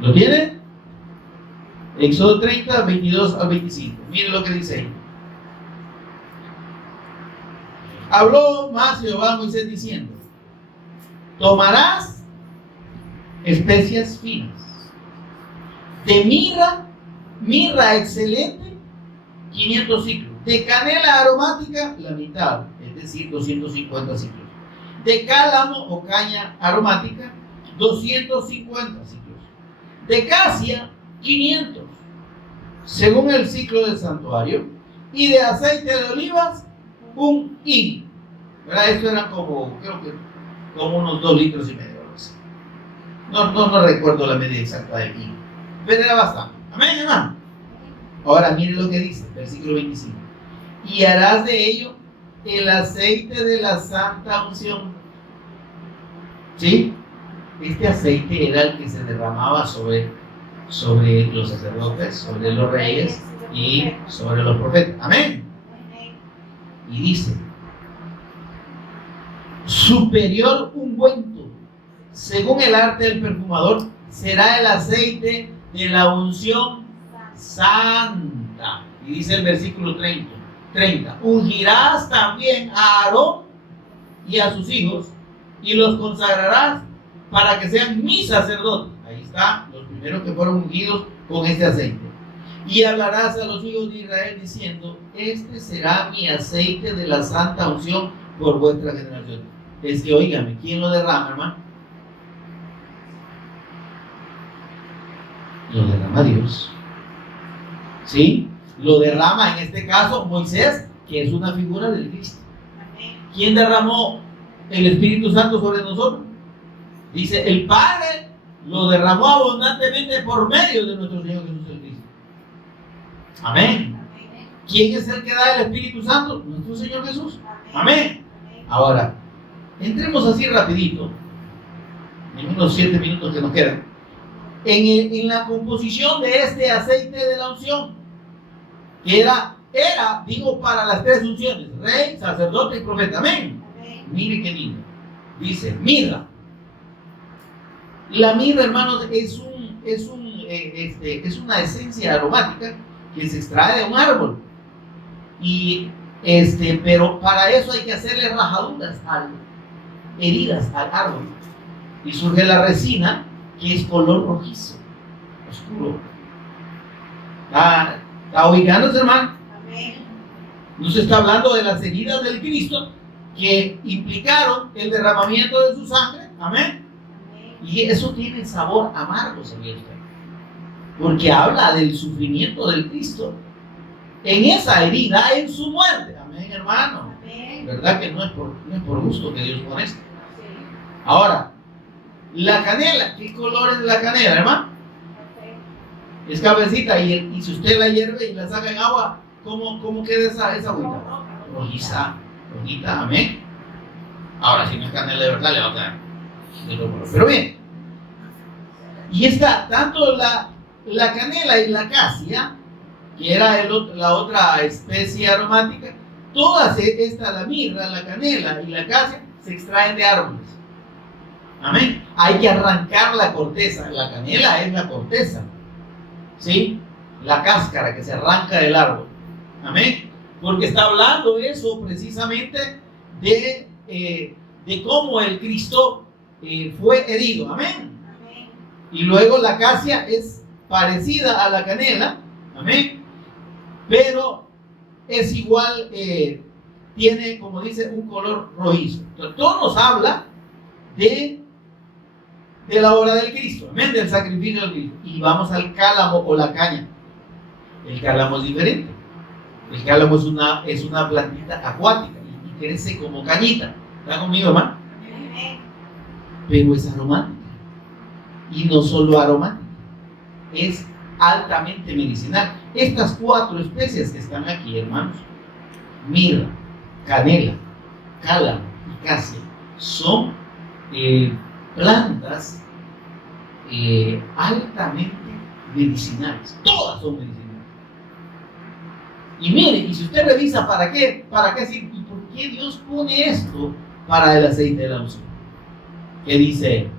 ¿Lo tiene? Éxodo 30, 22 al 25. Mire lo que dice ahí. Habló más Jehová a Moisés diciendo: tomarás especias finas de mirra excelente, 500 ciclos, de canela aromática, la mitad, es decir, 250 ciclos, de cálamo o caña aromática, 250 ciclos, de casia, 500, según el ciclo del santuario, y de aceite de olivas, un hin. ¿Verdad? Esto era como, creo que como unos 2,5 litros. No recuerdo la medida exacta del hin, pero era bastante. Amén, hermano. Ahora mire lo que dice, versículo 25. Y harás de ello el aceite de la santa unción. ¿Sí? Este aceite era el que se derramaba sobre los sacerdotes, sobre los reyes y sobre los profetas. Amén. Y dice: superior ungüento, según el arte del perfumador, será el aceite de la unción santa. Y dice el versículo 30: ungirás también a Aarón y a sus hijos y los consagrarás para que sean mis sacerdotes. Ahí está, los primeros que fueron ungidos con este aceite. Y hablarás a los hijos de Israel diciendo: este será mi aceite de la santa unción por vuestra generación. Es que, óigame, ¿quién lo derrama, hermano? Lo derrama Dios. ¿Sí? Lo derrama en este caso Moisés, que es una figura del Cristo. ¿Quién derramó el Espíritu Santo sobre nosotros? Dice: el Padre lo derramó abundantemente por medio de nuestro Señor Jesús el Cristo. Amén. ¿Quién es el que da el Espíritu Santo? Nuestro Señor Jesús. Amén. Ahora, entremos así rapidito, en unos 7 minutos que nos quedan, en la composición de este aceite de la unción, que era, digo, para las 3 unciones: rey, sacerdote y profeta. Amén. Mire qué lindo. Dice: mirra, La mirra, hermanos, es una esencia aromática que se extrae de un árbol. Y pero para eso hay que hacerle rajaduras, heridas al árbol. Y surge la resina, que es color rojizo, oscuro. ¿Está ubicándose, hermano? Amén. No se está hablando de las heridas del Cristo que implicaron el derramamiento de su sangre. Amén. Y eso tiene sabor amargo, ¿sabía usted? Porque habla del sufrimiento del Cristo en esa herida, en su muerte. Amén, hermano. Amén. ¿Verdad que no es por gusto que Dios pone esto? Ahora, la canela, ¿qué color es la canela, hermano? Es cafecita, y si usted la hierve y la saca en agua, ¿cómo queda esa agüita? Rojita, amén. Ahora, si no es canela de verdad, le va a quedar de lo color. Pero bien, y está tanto la canela y la acacia, que era la otra especie aromática, todas la mirra, la canela y la acacia se extraen de árboles. Amén. Hay que arrancar la corteza. La canela es la corteza, ¿sí? La cáscara que se arranca del árbol. Amén. Porque está hablando eso precisamente de cómo el Cristo fue herido. Amén. Amén. Y luego la acacia es parecida a la canela. Amén. Pero es igual, tiene, como dice, un color rojizo. Entonces, todo nos habla de la obra del Cristo, amén, del sacrificio del Cristo. Y vamos al cálamo o la caña. El cálamo es diferente. El cálamo es una plantita acuática y crece como cañita. ¿Está conmigo, hermano? Pero es aromática. Y no solo aromática, es altamente medicinal. Estas 4 especies que están aquí, hermanos, mirra, canela, cálamo y acacia, son plantas altamente medicinales. Todas son medicinales. Y mire, y si usted revisa para qué sirve y por qué Dios pone esto para el aceite de la unción. ¿Qué dice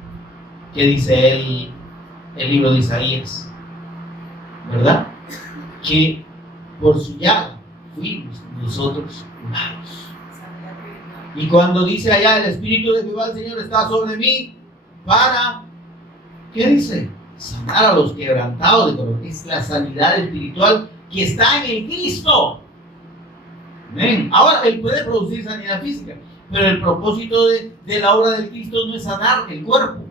el libro de Isaías? ¿Verdad? Que por su llaga fuimos nosotros curados. Y cuando dice allá, el Espíritu de Jehová el Señor está sobre mí para, ¿qué dice? Sanar a los quebrantados de corazón. Es la sanidad espiritual que está en el Cristo. Amén. Ahora, Él puede producir sanidad física, pero el propósito de la obra del Cristo no es sanar el cuerpo,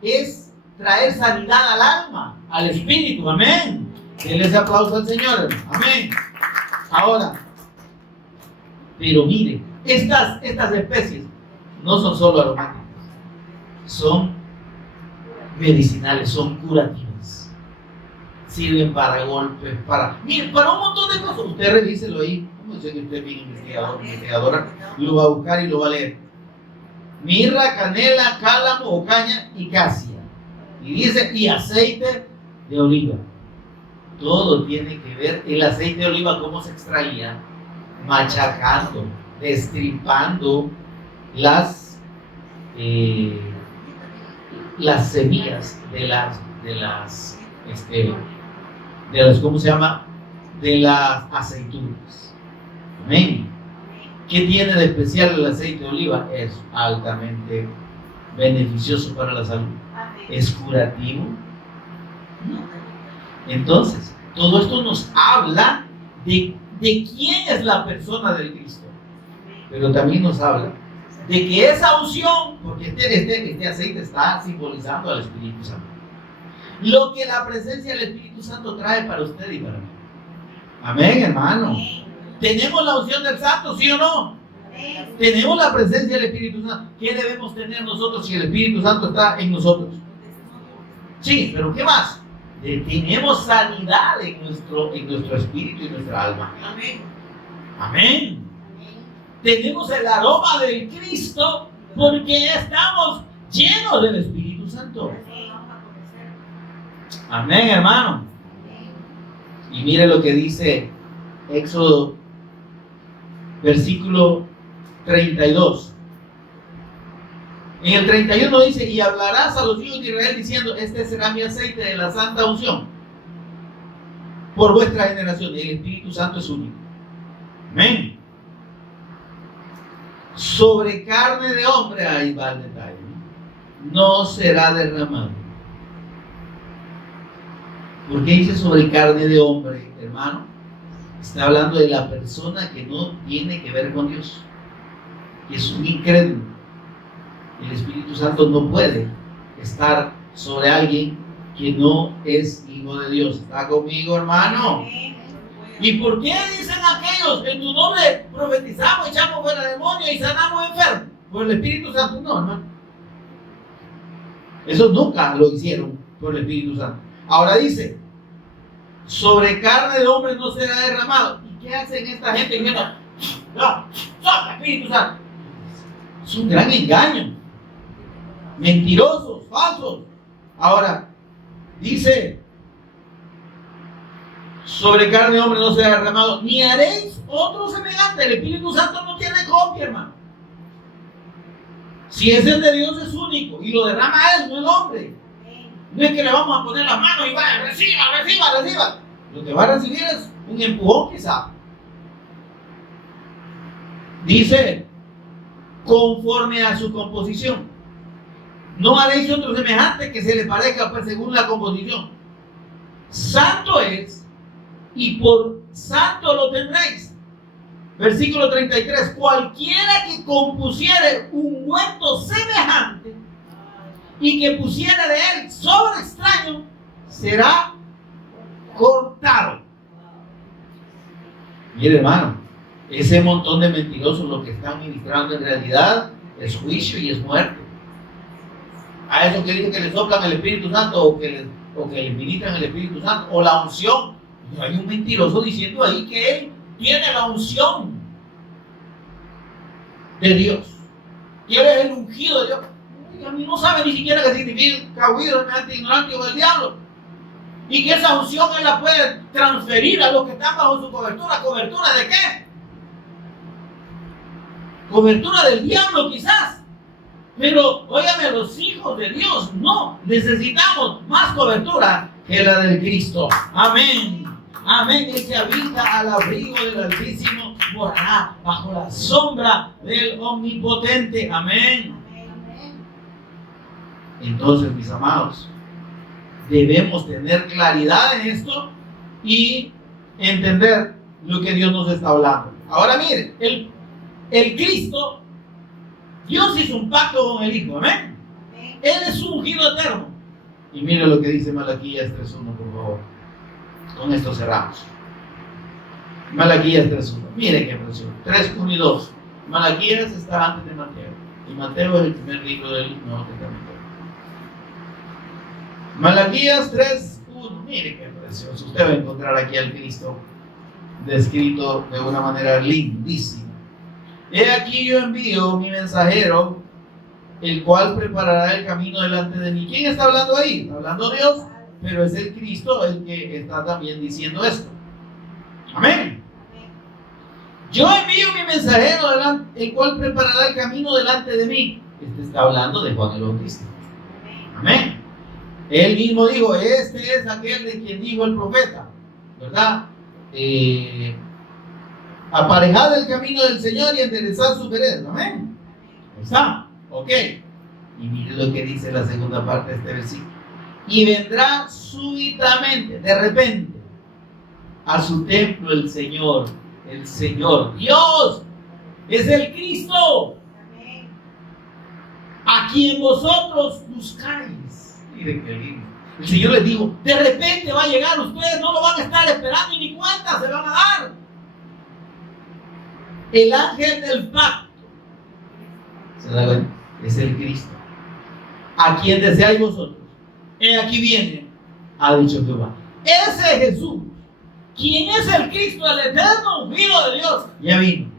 es traer sanidad al alma, al espíritu. Amén. Denle ese aplauso al Señor. Amén. Ahora, pero mire, estas especies no son solo aromáticas, son medicinales, son curativas. Sirven para golpes, para un montón de cosas. Usted revíselo ahí. Como dice que usted es bien investigadora, lo va a buscar y lo va a leer. Mirra, canela, cálamo o caña y casia. Y dice, y aceite de oliva. Todo tiene que ver. El aceite de oliva, ¿cómo se extraía? Machacando, destripando las semillas de las ¿cómo se llama? De las aceitunas. Amén. ¿Qué tiene de especial el aceite de oliva? Es altamente beneficioso para la salud. Es curativo. Entonces, todo esto nos habla de quién es la persona del Cristo, pero también nos habla de que esa unción, porque este aceite está simbolizando al Espíritu Santo, lo que la presencia del Espíritu Santo trae para usted y para mí. Amén, hermano. ¿Tenemos la unción del Santo, sí o no? ¿Tenemos la presencia del Espíritu Santo? ¿Qué debemos tener nosotros si el Espíritu Santo está en nosotros? Sí, pero ¿qué más? Tenemos sanidad en nuestro espíritu y nuestra alma. Amén. Amén. Tenemos el aroma del Cristo porque estamos llenos del Espíritu Santo. Amén, hermano. Y mire lo que dice Éxodo, versículo 32. En el 31 dice, y hablarás a los hijos de Israel diciendo, este será mi aceite de la santa unción por vuestra generación. El Espíritu Santo es único. Amén. Sobre carne de hombre, ahí va el detalle, no será derramado. ¿Por qué dice sobre carne de hombre, hermano? Está hablando de la persona que no tiene que ver con Dios, que es un incrédulo. El Espíritu Santo no puede estar sobre alguien que no es hijo de Dios. ¿Está conmigo, hermano? ¿Y por qué dicen aquellos, en tu nombre profetizamos, echamos fuera demonios y sanamos enfermos? Por el Espíritu Santo, no, hermano. Eso nunca lo hicieron por el Espíritu Santo. Ahora dice, sobre carne de hombre no será derramado. ¿Y qué hacen esta gente diciendo, no, sopla Espíritu Santo? Es un gran engaño. Mentirosos, falsos. Ahora, dice, sobre carne de hombre no será derramado, ni haréis otro semejante. El Espíritu Santo no tiene copia, hermano. Si es el de Dios, es único y lo derrama él, no el hombre. No es que le vamos a poner las manos y vaya, reciba. Lo que va a recibir es un empujón, quizá. Dice, conforme a su composición. No haréis otro semejante que se le parezca, pues, según la composición. Santo es, y por santo lo tendréis. Versículo 33. Cualquiera que compusiere un ungüento semejante y que pusiera de él sobre extraño, será cortado. Mire, hermano, ese montón de mentirosos lo que están ministrando en realidad es juicio y es muerte. A esos que dicen que le soplan el Espíritu Santo o que le ministran el Espíritu Santo o la unción. Y hay un mentiroso diciendo ahí que él tiene la unción de Dios. Y él es el ungido de Dios. Y a mí no sabe ni siquiera qué significa huido, es ignorante o del diablo. Y que esa unción él la puede transferir a los que están bajo su cobertura. ¿Cobertura de qué? Cobertura del diablo quizás. Pero, óigame, los hijos de Dios no necesitamos más cobertura que la del Cristo. Amén. Amén. El que habita al abrigo del Altísimo morará bajo la sombra del Omnipotente. Amén. Entonces, mis amados, debemos tener claridad en esto y entender lo que Dios nos está hablando. Ahora miren, el Cristo, Dios hizo un pacto con el Hijo, amén. Él es un ungido eterno. Y mire lo que dice Malaquías 3.1, por favor. Con esto cerramos. Malaquías 3.1. Mire qué precioso. 3.1 y 2. Malaquías está antes de Mateo. Y Mateo es el primer libro del Nuevo Testamento. Malaquías 3.1. Mire qué precioso. Usted va a encontrar aquí al Cristo descrito de una manera lindísima. He aquí yo envío mi mensajero, el cual preparará el camino delante de mí. ¿Quién está hablando ahí? Está hablando Dios, pero es el Cristo el que está también diciendo esto. Amén. Yo envío mi mensajero, el cual preparará el camino delante de mí. Este está hablando de Juan el Bautista. Amén. Él mismo dijo, este es aquel de quien dijo el profeta, ¿verdad? Aparejad el camino del Señor y enderezad sus veredas. Amén. Ahí está. Ok. Y mire lo que dice la segunda parte de este versículo. Y vendrá súbitamente, de repente, a su templo el Señor. El Señor. Dios es el Cristo. Amén. A quien vosotros buscáis. Miren qué lindo. El Señor les dijo, de repente va a llegar, ustedes no lo van a estar esperando y ni cuenta se van a dar. El ángel del pacto, ¿se da cuenta? Es el Cristo. A quien deseáis vosotros. Aquí viene, ha dicho Jehová. Ese Jesús, quien es el Cristo, el eterno ungido de Dios, ya vino.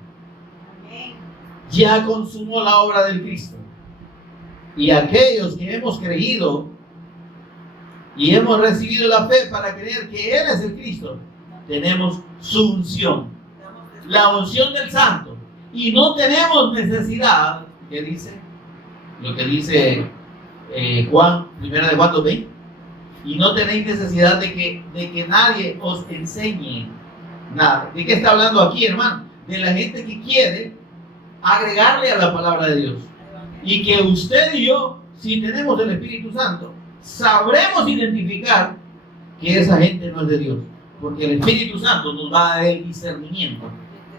Ya consumó la obra del Cristo. Y aquellos que hemos creído y hemos recibido la fe para creer que Él es el Cristo, tenemos su unción. La unción del Santo, y no tenemos necesidad, ¿qué dice? lo que dice Juan, primera de Juan 2:20, y no tenéis necesidad de que nadie os enseñe nada. ¿De qué está hablando aquí, hermano? De la gente que quiere agregarle a la palabra de Dios. Y que usted y yo, si tenemos el Espíritu Santo, sabremos identificar que esa gente no es de Dios. Porque el Espíritu Santo nos va a dar el discernimiento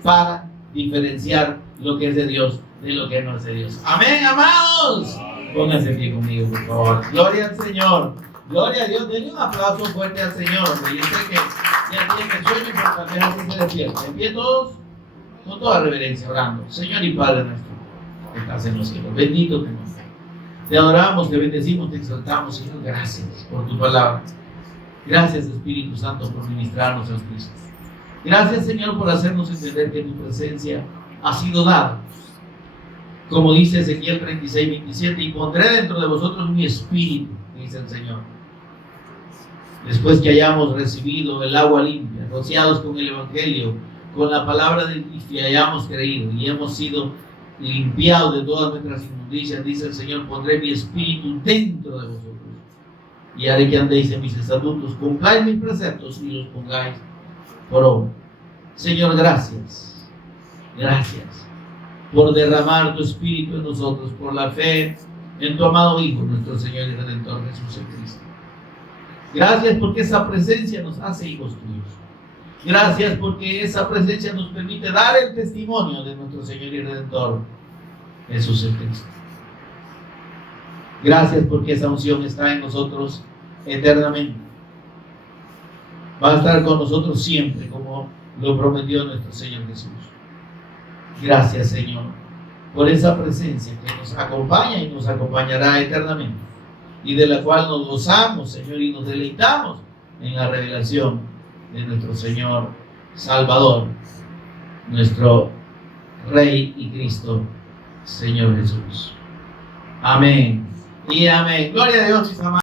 para diferenciar lo que es de Dios de lo que no es de Dios. Amén, amados. Pónganse pie conmigo, por favor. Gloria al Señor. Gloria a Dios. Denle un aplauso fuerte al Señor. Hombre. Yo sé que ya tienen el sueño, pero tal vez así se despierta. En pie todos, con toda reverencia, orando. Señor y Padre nuestro, que estás en los cielos. Bendito te nombre. Te adoramos, te bendecimos, te exaltamos, Señor. Gracias por tu palabra. Gracias, Espíritu Santo, por ministrarnos a Cristo. Gracias, Señor, por hacernos entender que tu presencia ha sido dada. Como dice Ezequiel 36:27, y pondré dentro de vosotros mi espíritu, dice el Señor. Después que hayamos recibido el agua limpia, rociados con el Evangelio, con la palabra de Cristo, y hayamos creído y hemos sido limpiados de todas nuestras inmundicias, dice el Señor, pondré mi espíritu dentro de vosotros y haré que andéis en mis estatutos, cumpláis mis preceptos y los pongáis por obra. Señor, gracias. Gracias por derramar tu espíritu en nosotros, por la fe en tu amado Hijo, nuestro Señor y Redentor Jesucristo. Gracias porque esa presencia nos hace hijos tuyos. Gracias porque esa presencia nos permite dar el testimonio de nuestro Señor y Redentor Jesucristo. Gracias porque esa unción está en nosotros eternamente. Va a estar con nosotros siempre, como lo prometió nuestro Señor Jesús. Gracias, Señor, por esa presencia que nos acompaña y nos acompañará eternamente, y de la cual nos gozamos, Señor, y nos deleitamos en la revelación de nuestro Señor Salvador, nuestro Rey y Cristo, Señor Jesús. Amén y amén. Gloria a Dios, mis amados.